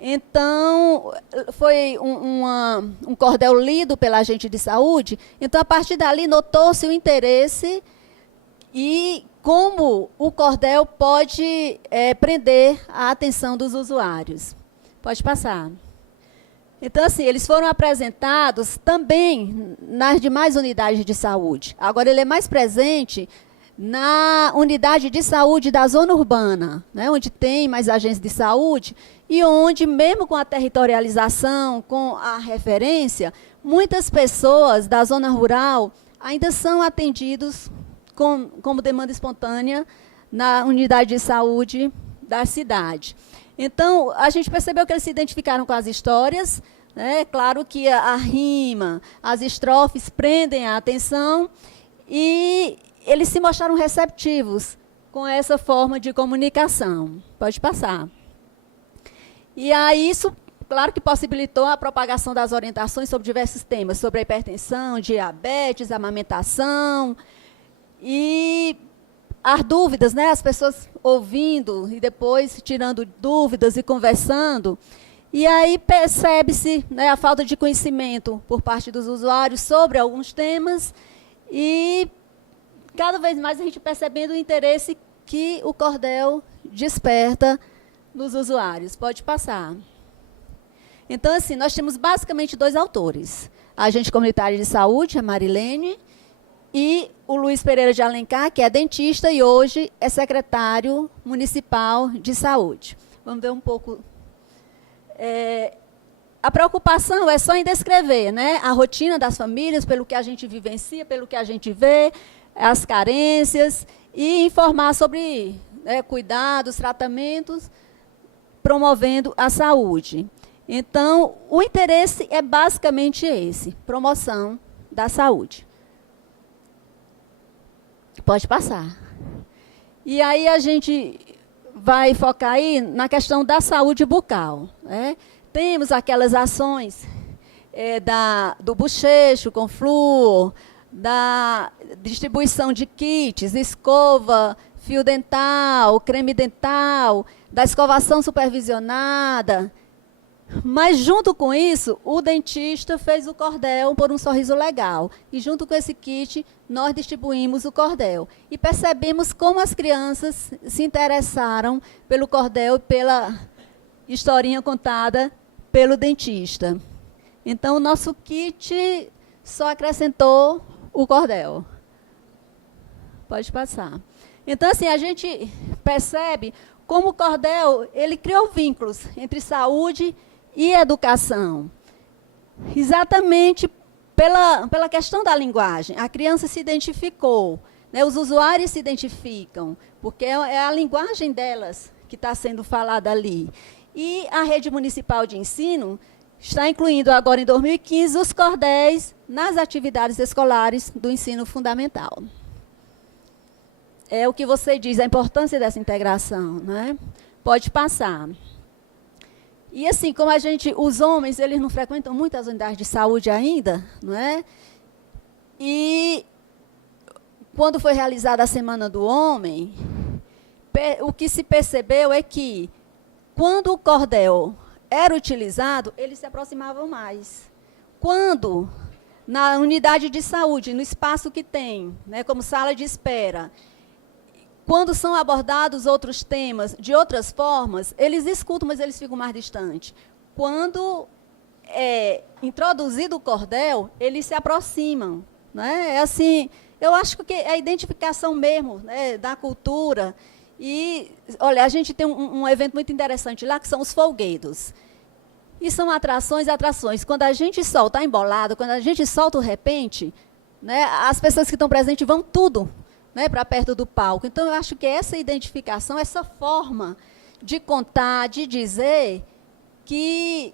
Então, foi um cordel lido pela agente de saúde. Então, a partir dali, notou-se o interesse e como o cordel pode prender a atenção dos usuários. Pode passar. Então, assim, eles foram apresentados também nas demais unidades de saúde. Agora, ele é mais presente na unidade de saúde da zona urbana, né, onde tem mais agências de saúde e onde, mesmo com a territorialização, com a referência, muitas pessoas da zona rural ainda são atendidos como demanda espontânea na unidade de saúde da cidade. Então, a gente percebeu que eles se identificaram com as histórias, né? Claro que a rima, as estrofes prendem a atenção e eles se mostraram receptivos com essa forma de comunicação. Pode passar. E aí isso, claro que possibilitou a propagação das orientações sobre diversos temas, sobre a hipertensão, diabetes, amamentação e as dúvidas, né? As pessoas ouvindo e depois tirando dúvidas e conversando. E aí percebe-se, né, a falta de conhecimento por parte dos usuários sobre alguns temas e cada vez mais a gente percebendo o interesse que o cordel desperta nos usuários. Pode passar. Então, assim, nós temos basicamente 2 autores. A agente comunitária de saúde, a Marilene, e o Luiz Pereira de Alencar, que é dentista e hoje é secretário municipal de saúde. Vamos ver um pouco. A preocupação é só em descrever, né, a rotina das famílias, pelo que a gente vivencia, pelo que a gente vê, as carências, e informar sobre, né, cuidados, tratamentos, promovendo a saúde. Então, o interesse é basicamente esse, promoção da saúde. Pode passar. E aí a gente vai focar aí na questão da saúde bucal, né? Temos aquelas ações do bochecho com flúor, da distribuição de kits, escova, fio dental, creme dental, da escovação supervisionada. Mas, junto com isso, o dentista fez o cordel por um sorriso legal. E, junto com esse kit, nós distribuímos o cordel. E percebemos como as crianças se interessaram pelo cordel e pela historinha contada pelo dentista. Então, o nosso kit só acrescentou o cordel. Pode passar. Então, assim, a gente percebe como o cordel ele criou vínculos entre saúde e educação. Exatamente pela questão da linguagem. A criança se identificou, né, os usuários se identificam, porque é a linguagem delas que está sendo falada ali. E a rede municipal de ensino está incluindo agora, em 2015, os cordéis nas atividades escolares do ensino fundamental. É o que você diz, a importância dessa integração, né? Pode passar. E assim, como os homens, eles não frequentam muito as unidades de saúde ainda, não é? E quando foi realizada a Semana do Homem, o que se percebeu é que, quando o cordel era utilizado, eles se aproximavam mais. Quando, na unidade de saúde, no espaço que tem, né, como sala de espera, quando são abordados outros temas de outras formas, eles escutam, mas eles ficam mais distantes. Quando é introduzido o cordel, eles se aproximam. Né? É assim, eu acho que é a identificação mesmo, né, da cultura. E, olha, a gente tem um evento muito interessante lá, que são os folguedos. E são atrações. Quando a gente solta a embolada, quando a gente solta o repente, né, as pessoas que estão presentes vão tudo, né, para perto do palco. Então, eu acho que essa identificação, essa forma de contar, de dizer, que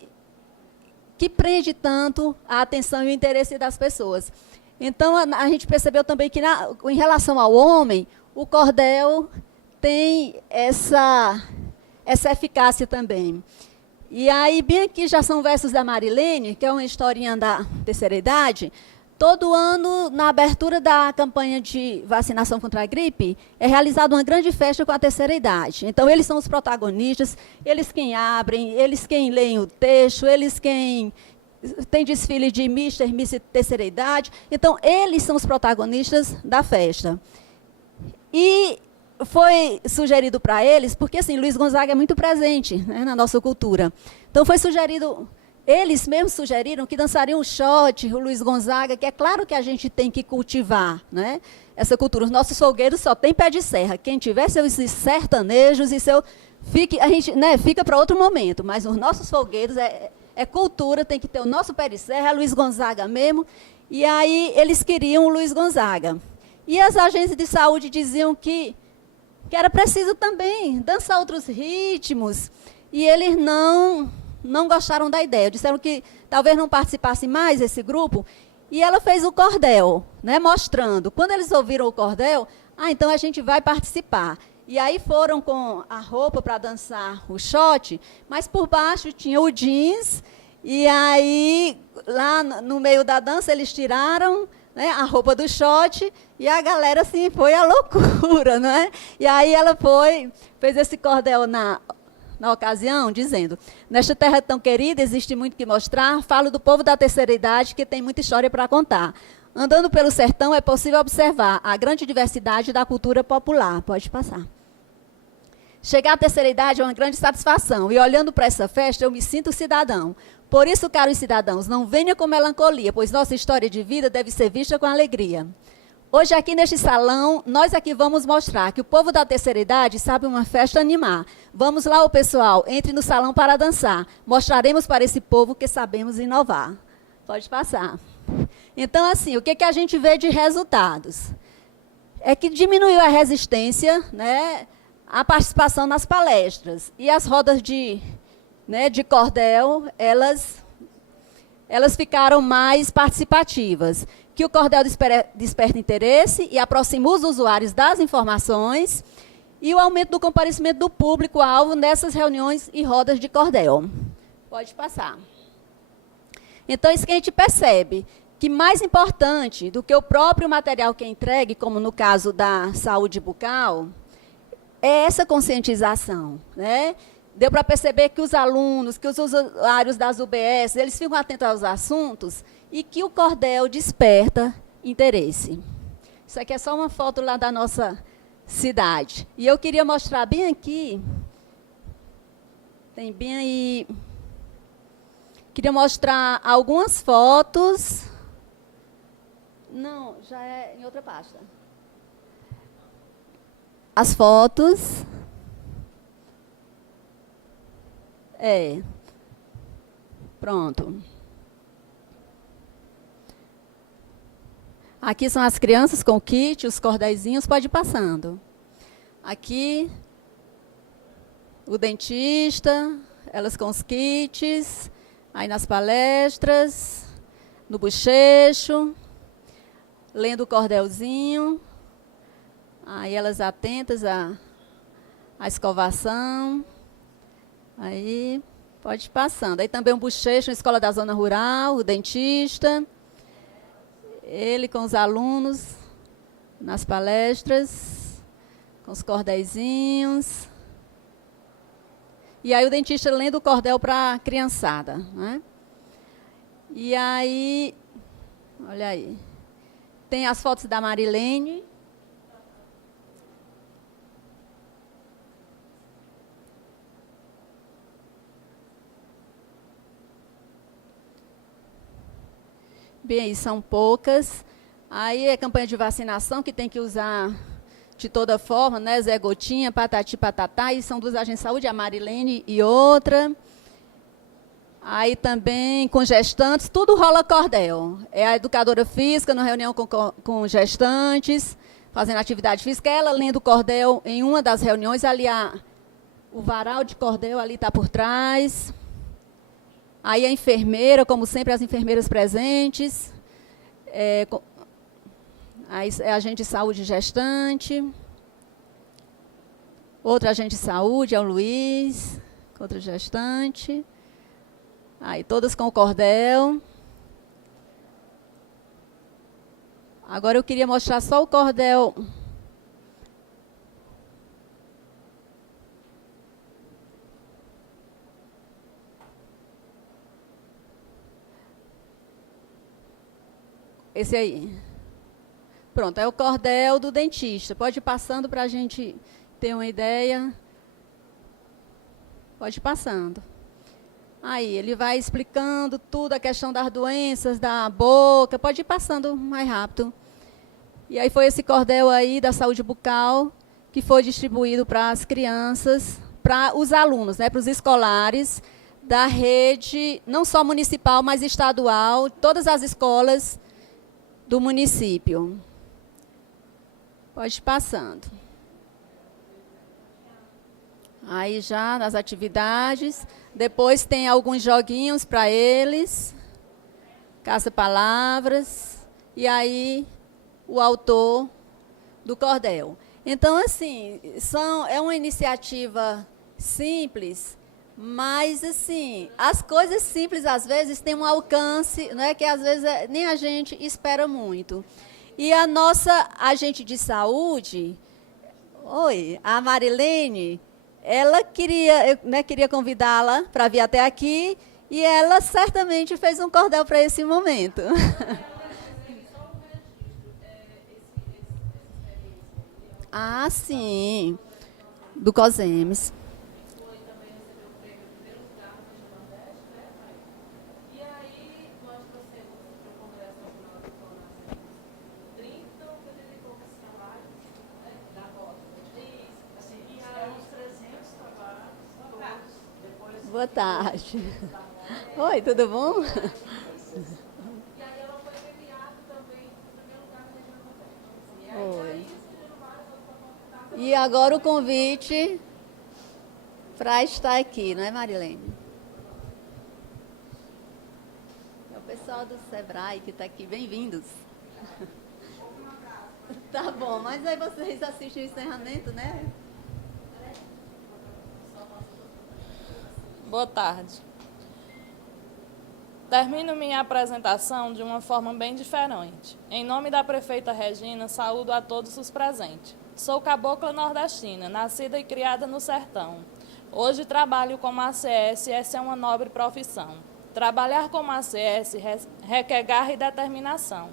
prende tanto a atenção e o interesse das pessoas. Então, a gente percebeu também que, em relação ao homem, o cordel tem essa eficácia também. E aí, bem aqui já são versos da Marilene, que é uma historinha da terceira idade. Todo ano, na abertura da campanha de vacinação contra a gripe, é realizada uma grande festa com a terceira idade. Então, eles são os protagonistas, eles quem abrem, eles quem leem o texto, eles quem tem desfile de Mister, Miss terceira idade. Então, eles são os protagonistas da festa. E foi sugerido para eles, porque assim, Luiz Gonzaga é muito presente, né, na nossa cultura. Então, foi sugerido, eles mesmos sugeriram que dançariam o shot, o Luiz Gonzaga, que é claro que a gente tem que cultivar, né, essa cultura. Os nossos folgueiros só tem pé de serra. Quem tiver seus sertanejos e seu... a gente, né, fica para outro momento, mas os nossos folgueiros é cultura, tem que ter o nosso pé de serra, Luiz Gonzaga mesmo. E aí eles queriam o Luiz Gonzaga. E as agências de saúde diziam que era preciso também dançar outros ritmos, e eles não gostaram da ideia. Disseram que talvez não participasse mais esse grupo, e ela fez o cordel, né, mostrando. Quando eles ouviram o cordel, então a gente vai participar. E aí foram com a roupa para dançar o shot, mas por baixo tinha o jeans, e aí, lá no meio da dança, eles tiraram, né, a roupa do shot, e a galera, assim, foi a loucura, né? E aí ela fez esse cordel na ocasião, dizendo: nesta terra tão querida, existe muito que mostrar, falo do povo da terceira idade, que tem muita história para contar. Andando pelo sertão, é possível observar a grande diversidade da cultura popular. Pode passar. Chegar à terceira idade é uma grande satisfação, e olhando para essa festa, eu me sinto cidadão. Por isso, caros cidadãos, não venha com melancolia, pois nossa história de vida deve ser vista com alegria. Hoje, aqui neste salão, nós aqui vamos mostrar que o povo da terceira idade sabe uma festa animar. Vamos lá, o pessoal, entre no salão para dançar. Mostraremos para esse povo que sabemos inovar. Pode passar. Então, assim, o que a gente vê de resultados? É que diminuiu a resistência, né, a participação nas palestras. E as rodas de cordel, elas ficaram mais participativas. Que o cordel desperta interesse e aproxima os usuários das informações, e o aumento do comparecimento do público-alvo nessas reuniões e rodas de cordel. Pode passar. Então, isso que a gente percebe, que mais importante do que o próprio material que é entregue, como no caso da saúde bucal, é essa conscientização, né? Deu para perceber que os alunos, que os usuários das UBS, eles ficam atentos aos assuntos e que o cordel desperta interesse. Isso aqui é só uma foto lá da nossa cidade. E eu queria mostrar bem aqui, tem bem aí, queria mostrar algumas fotos. Não, já é em outra pasta. As fotos. Pronto. Aqui são as crianças com o kit, os cordéisinhos, pode ir passando. Aqui, o dentista, elas com os kits, aí nas palestras, no bochecho, lendo o cordelzinho, aí elas atentas à escovação. Aí, pode ir passando. Aí também um bochecho na escola da zona rural, o dentista, ele com os alunos nas palestras, com os cordéisinhos. E aí o dentista lendo o cordel para a criançada, né? E aí, olha aí, tem as fotos da Marilene. Bem, são poucas. Aí é campanha de vacinação que tem que usar de toda forma, né? Zé Gotinha, Patati Patatá, e são 2 agentes de saúde, a Marilene e outra. Aí também com gestantes, tudo rola cordel. É a educadora física na reunião com gestantes, fazendo atividade física, ela lendo cordel em uma das reuniões, ali o varal de cordel ali está por trás. Aí a enfermeira, como sempre, as enfermeiras presentes. Aí é agente de saúde gestante. Outro agente de saúde é o Luiz, outra gestante. Aí todas com o cordel. Agora eu queria mostrar só o cordel. Esse aí. Pronto, é o cordel do dentista. Pode ir passando para a gente ter uma ideia. Pode ir passando. Aí, ele vai explicando tudo, a questão das doenças da boca. Pode ir passando mais rápido. E aí foi esse cordel aí da saúde bucal que foi distribuído para as crianças, para os alunos, né, para os escolares da rede, não só municipal, mas estadual, todas as escolas do município. Pode ir passando. Aí já nas atividades, depois tem alguns joguinhos para eles, caça-palavras, e aí o autor do cordel. Então, assim, é uma iniciativa simples, mas, assim, as coisas simples, às vezes, têm um alcance, né, que, às vezes, nem a gente espera muito. E a nossa agente de saúde, a Marilene, ela queria convidá-la para vir até aqui, e ela certamente fez um cordel para esse momento. Ah, sim, do COSEMES. Boa tarde. Oi, tudo bom? E aí ela foi premiada também no primeiro lugar da região. Oi. E agora o convite para estar aqui, não é, Marilene? É o pessoal do Sebrae que está aqui. Bem-vindos. Tá bom, mas aí vocês assistem o encerramento, né? Boa tarde. Termino minha apresentação de uma forma bem diferente. Em nome da prefeita Regina, saúdo a todos os presentes. Sou cabocla nordestina, nascida e criada no sertão. Hoje trabalho como ACS e essa é uma nobre profissão. Trabalhar como ACS requer garra e determinação,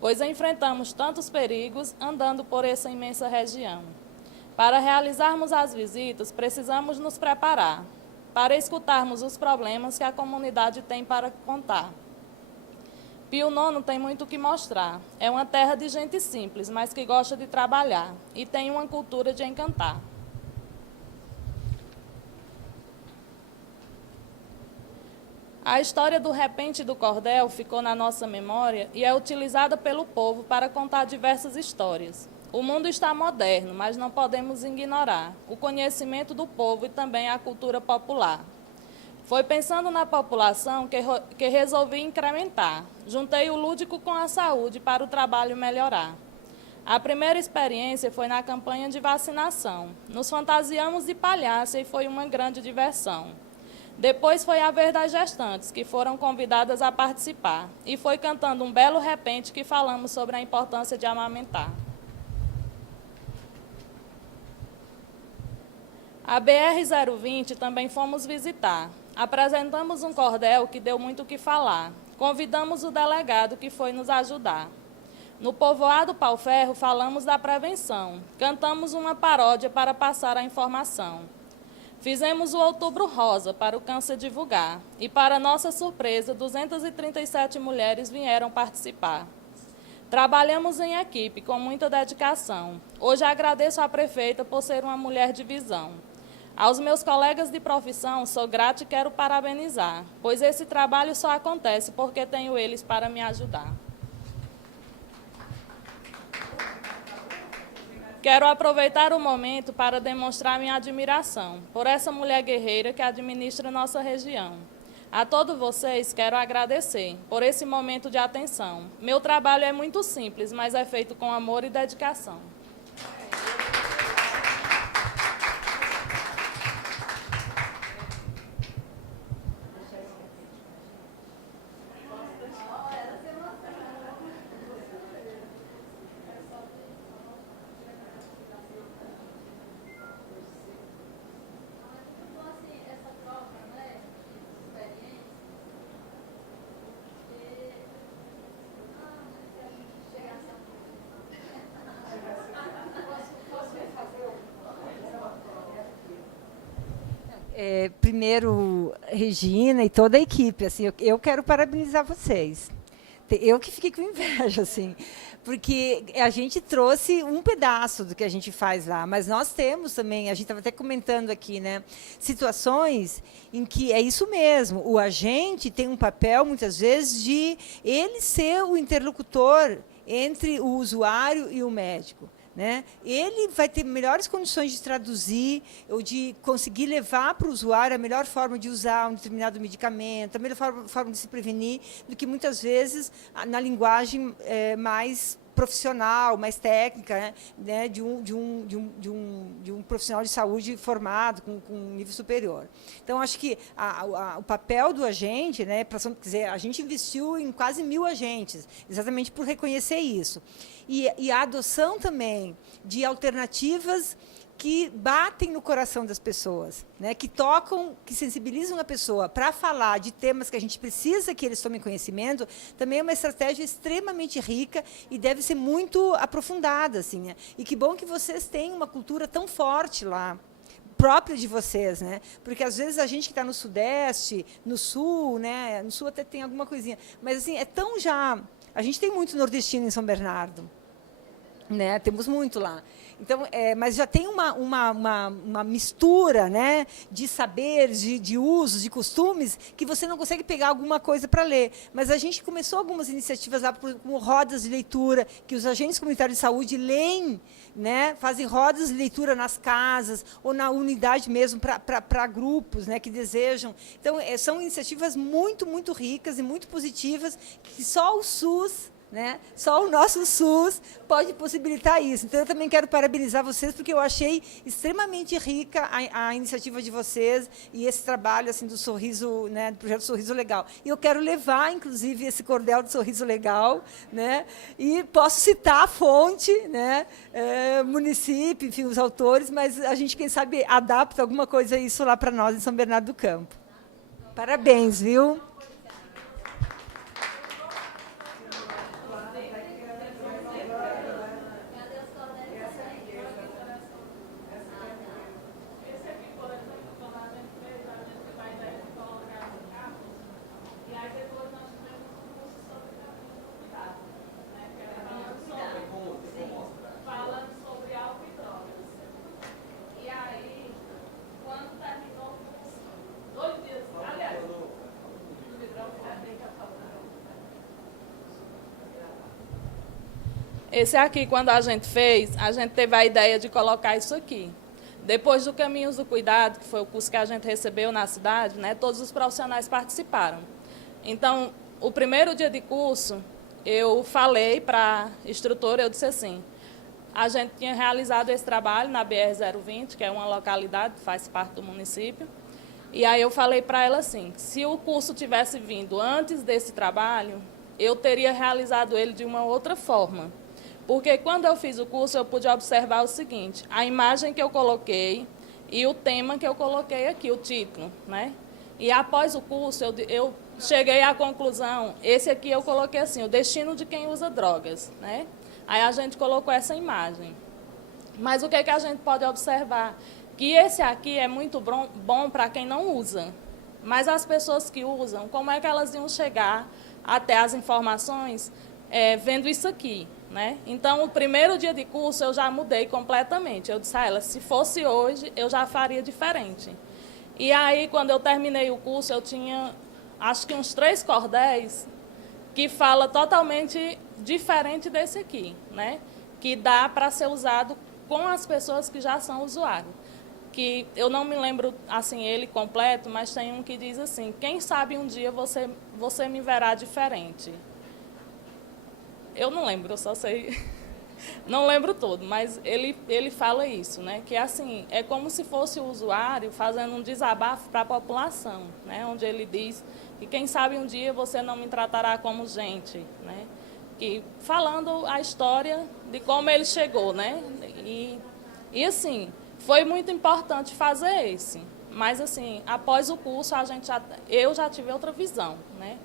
pois enfrentamos tantos perigos andando por essa imensa região. Para realizarmos as visitas, precisamos nos preparar, para escutarmos os problemas que a comunidade tem para contar. Pio IX tem muito o que mostrar. É uma terra de gente simples, mas que gosta de trabalhar e tem uma cultura de encantar. A história do repente do cordel ficou na nossa memória e é utilizada pelo povo para contar diversas histórias. O mundo está moderno, mas não podemos ignorar o conhecimento do povo e também a cultura popular. Foi pensando na população que resolvi incrementar. Juntei o lúdico com a saúde para o trabalho melhorar. A primeira experiência foi na campanha de vacinação. Nos fantasiamos de palhaço e foi uma grande diversão. Depois foi a vez das gestantes, que foram convidadas a participar. E foi cantando um belo repente que falamos sobre a importância de amamentar. A BR-020 também fomos visitar. Apresentamos um cordel que deu muito o que falar. Convidamos o delegado que foi nos ajudar. No povoado Pau Ferro falamos da prevenção. Cantamos uma paródia para passar a informação. Fizemos o Outubro Rosa para o câncer divulgar e, para nossa surpresa, 237 mulheres vieram participar. Trabalhamos em equipe com muita dedicação. Hoje agradeço à prefeita por ser uma mulher de visão. Aos meus colegas de profissão, sou grata e quero parabenizar, pois esse trabalho só acontece porque tenho eles para me ajudar. Quero aproveitar o momento para demonstrar minha admiração por essa mulher guerreira que administra nossa região. A todos vocês quero agradecer por esse momento de atenção. Meu trabalho é muito simples, mas é feito com amor e dedicação. Primeiro, Regina e toda a equipe, assim, eu quero parabenizar vocês. Eu que fiquei com inveja, assim, porque a gente trouxe um pedaço do que a gente faz lá, mas nós temos também, a gente estava até comentando aqui, né, situações em que é isso mesmo, o agente tem um papel, muitas vezes, de ele ser o interlocutor entre o usuário e o médico. Né? Ele vai ter melhores condições de traduzir ou de conseguir levar para o usuário a melhor forma de usar um determinado medicamento, a melhor forma de se prevenir, do que muitas vezes na linguagem mais profissional, mais técnica, né, de um profissional de saúde formado, com um nível superior. Então, acho que o papel do agente, né, quer dizer, a gente investiu em quase 1.000 agentes, exatamente por reconhecer isso. E a adoção também de alternativas que batem no coração das pessoas, né? Que tocam, que sensibilizam a pessoa para falar de temas que a gente precisa que eles tomem conhecimento, também é uma estratégia extremamente rica e deve ser muito aprofundada, assim, né? E que bom que vocês têm uma cultura tão forte lá, própria de vocês, né? Porque às vezes a gente que está no Sudeste, no Sul, né? No Sul até tem alguma coisinha, mas assim é tão já. A gente tem muito nordestino em São Bernardo, né? Temos muito lá. Então, mas já tem uma mistura, né, de saberes, de usos, de costumes, que você não consegue pegar alguma coisa para ler. Mas a gente começou algumas iniciativas lá, como rodas de leitura, que os agentes comunitários de saúde leem, né, fazem rodas de leitura nas casas ou na unidade mesmo para grupos, né, que desejam. Então, são iniciativas muito, muito ricas e muito positivas, que só o SUS, né? Só o nosso SUS pode possibilitar isso. Então, eu também quero parabenizar vocês, porque eu achei extremamente rica a iniciativa de vocês e esse trabalho assim, do Sorriso, né, do projeto Sorriso Legal. E eu quero levar, inclusive, esse cordel do Sorriso Legal, né, e posso citar a fonte, né, município, enfim, os autores, mas a gente, quem sabe, adapta alguma coisa a isso lá para nós, em São Bernardo do Campo. Parabéns, viu? Esse aqui, quando a gente fez, a gente teve a ideia de colocar isso aqui. Depois do Caminhos do Cuidado, que foi o curso que a gente recebeu na cidade, né, todos os profissionais participaram. Então, o primeiro dia de curso, eu falei para a instrutora, eu disse assim, a gente tinha realizado esse trabalho na BR-020, que é uma localidade que faz parte do município, e aí eu falei para ela assim, se o curso tivesse vindo antes desse trabalho, eu teria realizado ele de uma outra forma. Porque quando eu fiz o curso, eu pude observar o seguinte, a imagem que eu coloquei e o tema que eu coloquei aqui, o título, né? E após o curso, eu cheguei à conclusão, esse aqui eu coloquei assim, o destino de quem usa drogas, né? Aí a gente colocou essa imagem. Mas o que é que a gente pode observar? que esse aqui é muito bom para quem não usa. Mas as pessoas que usam, como é que elas iam chegar até as informações vendo isso aqui? Né? Então, o primeiro dia de curso eu já mudei completamente. Eu disse a ela, se fosse hoje, eu já faria diferente. E aí, quando eu terminei o curso, eu tinha, acho que uns 3 cordéis que fala totalmente diferente desse aqui, né? Que dá para ser usado com as pessoas que já são usuários. Que eu não me lembro assim ele completo, mas tem um que diz assim: quem sabe um dia você me verá diferente. Eu não lembro, eu só sei, não lembro todo, mas ele fala isso, né? Que assim, é como se fosse o usuário fazendo um desabafo para a população, né? Onde ele diz que quem sabe um dia você não me tratará como gente, né? Que falando a história de como ele chegou, né? E assim, foi muito importante fazer esse, mas assim, após o curso eu já tive outra visão, né?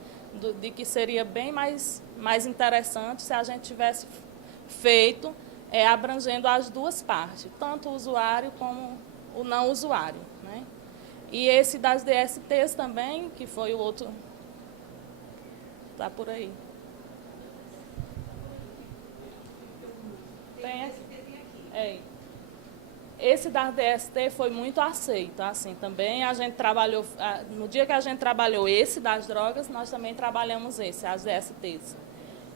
De que seria bem mais interessante se a gente tivesse feito abrangendo as duas partes, tanto o usuário como o não usuário, né? E esse das DSTs também, que foi o outro, está por aí. Tem esse da DST foi muito aceito, assim, também a gente trabalhou, no dia que a gente trabalhou esse das drogas, nós também trabalhamos as DSTs.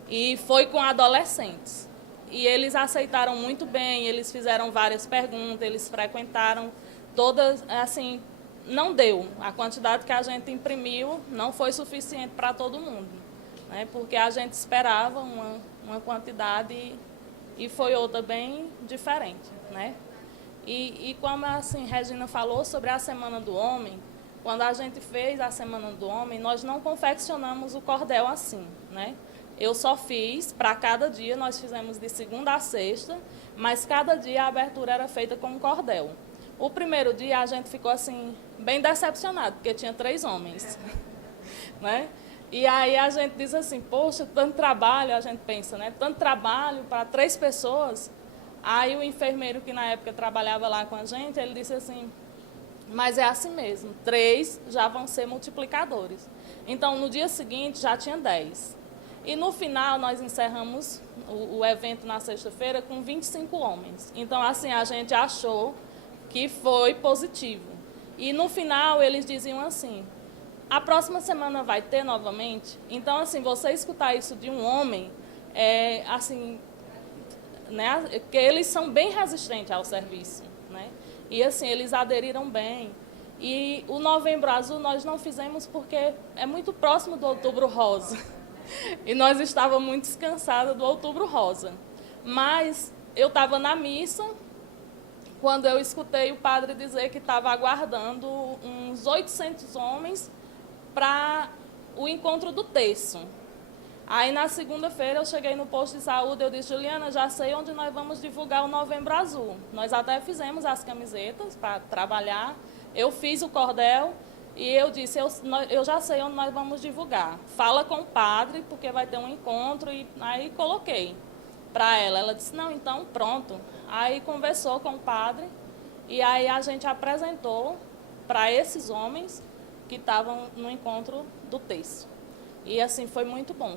E foi com adolescentes. E eles aceitaram muito bem, eles fizeram várias perguntas, eles frequentaram todas, assim, não deu. A quantidade que a gente imprimiu não foi suficiente para todo mundo, né? Porque a gente esperava uma quantidade e foi outra bem diferente, né? E como assim, Regina falou sobre a Semana do Homem, quando a gente fez a Semana do Homem, nós não confeccionamos o cordel assim, né? Eu só fiz, para cada dia, nós fizemos de segunda a sexta, mas cada dia a abertura era feita com um cordel. O primeiro dia a gente ficou assim, bem decepcionado, porque tinha 3 homens, né? E aí a gente diz assim, poxa, tanto trabalho, a gente pensa, né? Tanto trabalho para 3 pessoas. Aí o enfermeiro que na época trabalhava lá com a gente, ele disse assim, mas é assim mesmo, 3 já vão ser multiplicadores. Então, no dia seguinte, já tinha 10. E no final, nós encerramos o evento na sexta-feira com 25 homens. Então, assim, a gente achou que foi positivo. E no final, eles diziam assim, a próxima semana vai ter novamente? Então, assim, você escutar isso de um homem, assim, né, porque eles são bem resistentes ao serviço, né? E assim, eles aderiram bem. E o Novembro Azul nós não fizemos porque é muito próximo do Outubro Rosa. E nós estávamos muito descansados do Outubro Rosa. Mas eu estava na missa quando eu escutei o padre dizer que estava aguardando uns 800 homens para o encontro do terço. Aí, na segunda-feira, eu cheguei no posto de saúde, eu disse, Juliana, já sei onde nós vamos divulgar o Novembro Azul. Nós até fizemos as camisetas para trabalhar, eu fiz o cordel e eu disse, eu já sei onde nós vamos divulgar. Fala com o padre, porque vai ter um encontro, e aí coloquei para ela. Ela disse, não, então pronto. Aí conversou com o padre e aí a gente apresentou para esses homens que estavam no encontro do terço. E assim, foi muito bom,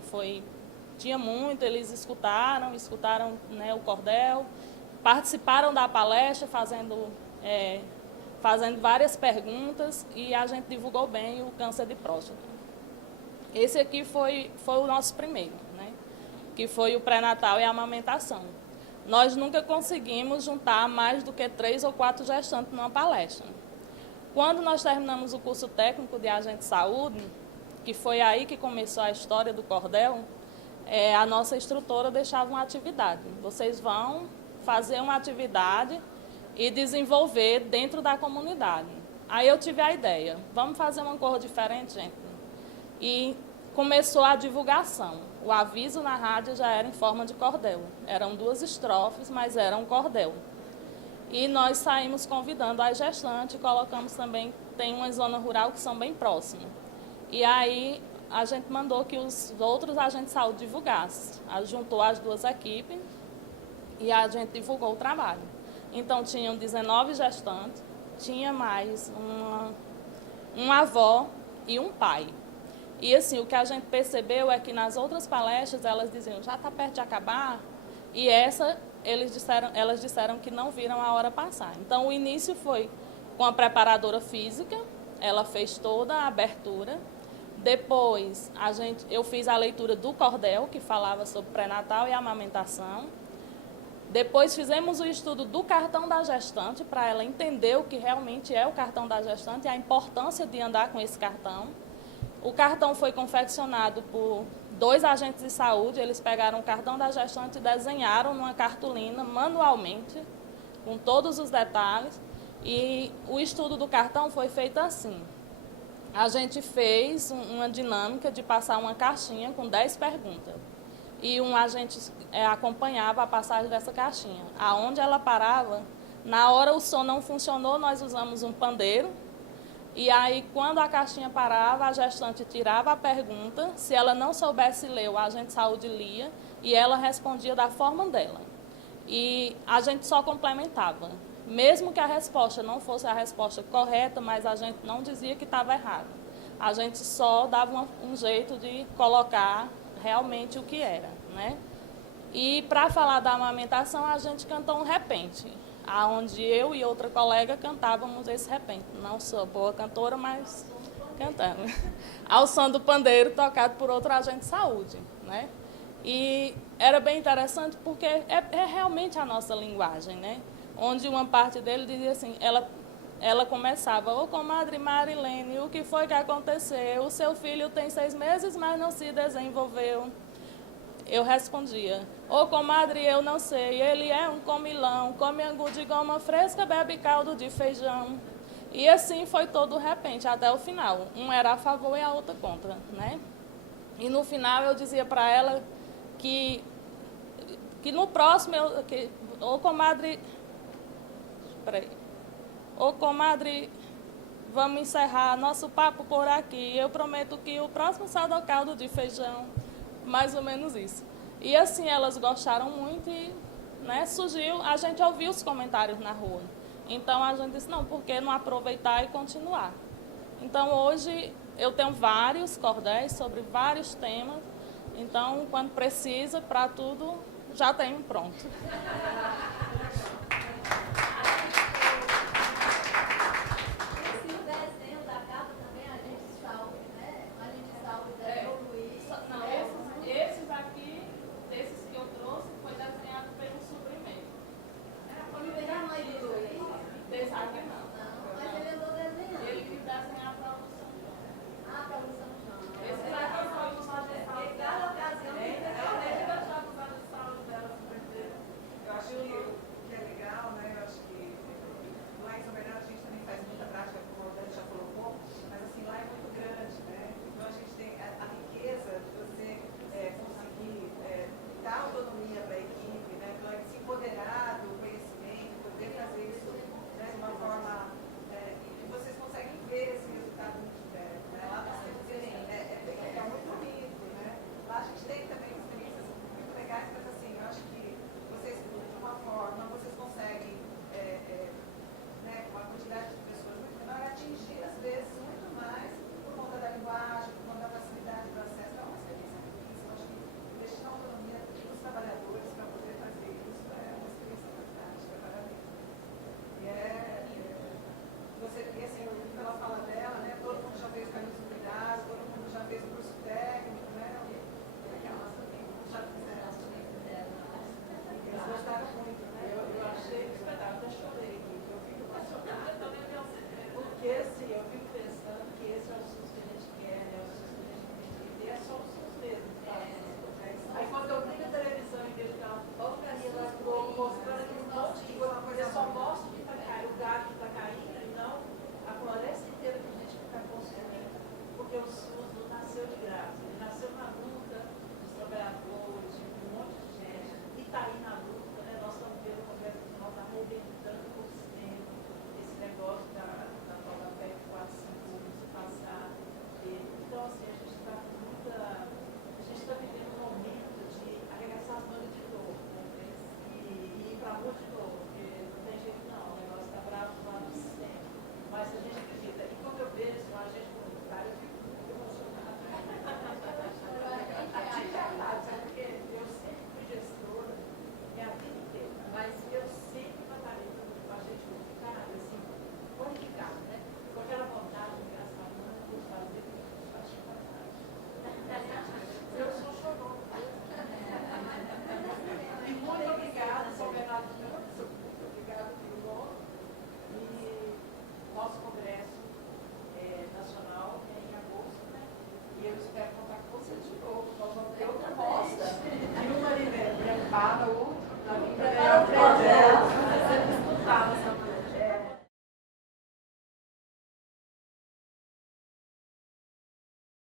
tinha muito, eles escutaram, né, o cordel, participaram da palestra fazendo várias perguntas e a gente divulgou bem o câncer de próstata. Esse aqui foi o nosso primeiro, né, que foi o pré-natal e a amamentação. Nós nunca conseguimos juntar mais do que 3 ou 4 gestantes numa palestra. Quando nós terminamos o curso técnico de agente de saúde, que foi aí que começou a história do cordel, a nossa instrutora deixava uma atividade. Vocês vão fazer uma atividade e desenvolver dentro da comunidade. Aí eu tive a ideia, vamos fazer uma cor diferente, gente? E começou a divulgação. O aviso na rádio já era em forma de cordel. Eram 2 estrofes, mas era um cordel. E nós saímos convidando as gestantes, colocamos também, tem uma zona rural que são bem próximas. E aí a gente mandou que os outros agentes de saúde divulgassem. Juntou as 2 equipes e a gente divulgou o trabalho. Então, tinham 19 gestantes, tinha mais uma avó e um pai. E, assim, o que a gente percebeu é que nas outras palestras elas diziam, já está perto de acabar, e elas disseram que não viram a hora passar. Então, o início foi com a preparadora física, ela fez toda a abertura. Depois, eu fiz a leitura do cordel, que falava sobre pré-natal e amamentação. Depois, fizemos o estudo do cartão da gestante, para ela entender o que realmente é o cartão da gestante e a importância de andar com esse cartão. O cartão foi confeccionado por 2 agentes de saúde, eles pegaram o cartão da gestante e desenharam numa cartolina manualmente, com todos os detalhes. E o estudo do cartão foi feito assim. A gente fez uma dinâmica de passar uma caixinha com 10 perguntas. E um agente acompanhava a passagem dessa caixinha. Aonde ela parava, na hora o som não funcionou, nós usamos um pandeiro. E aí, quando a caixinha parava, a gestante tirava a pergunta. Se ela não soubesse ler, o agente de saúde lia e ela respondia da forma dela. E a gente só complementava. Mesmo que a resposta não fosse a resposta correta, mas a gente não dizia que estava errado. A gente só dava um jeito de colocar realmente o que era, né? E para falar da amamentação, a gente cantou um repente, aonde eu e outra colega cantávamos esse repente. Não sou boa cantora, mas cantamos. Ao som do pandeiro, tocado por outro agente de saúde, né? E era bem interessante porque é realmente a nossa linguagem, né? Onde uma parte dele dizia assim, ela começava, ô comadre Marilene, o que foi que aconteceu? O seu filho tem 6 meses, mas não se desenvolveu. Eu respondia, ô comadre, eu não sei, ele é um comilão, come angu de goma fresca, bebe caldo de feijão. E assim foi todo o repente, até o final. Um era a favor e a outra contra, né? E no final eu dizia para ela que no próximo, ô comadre... Ô comadre, vamos encerrar nosso papo por aqui. Eu prometo que o próximo saldo é o caldo de feijão. Mais ou menos isso. E assim, elas gostaram muito e, né, surgiu, a gente ouviu os comentários na rua. Então a gente disse, não, por que não aproveitar e continuar? Então hoje eu tenho vários cordéis sobre vários temas. Então, quando precisa, para tudo, já tenho pronto. Muito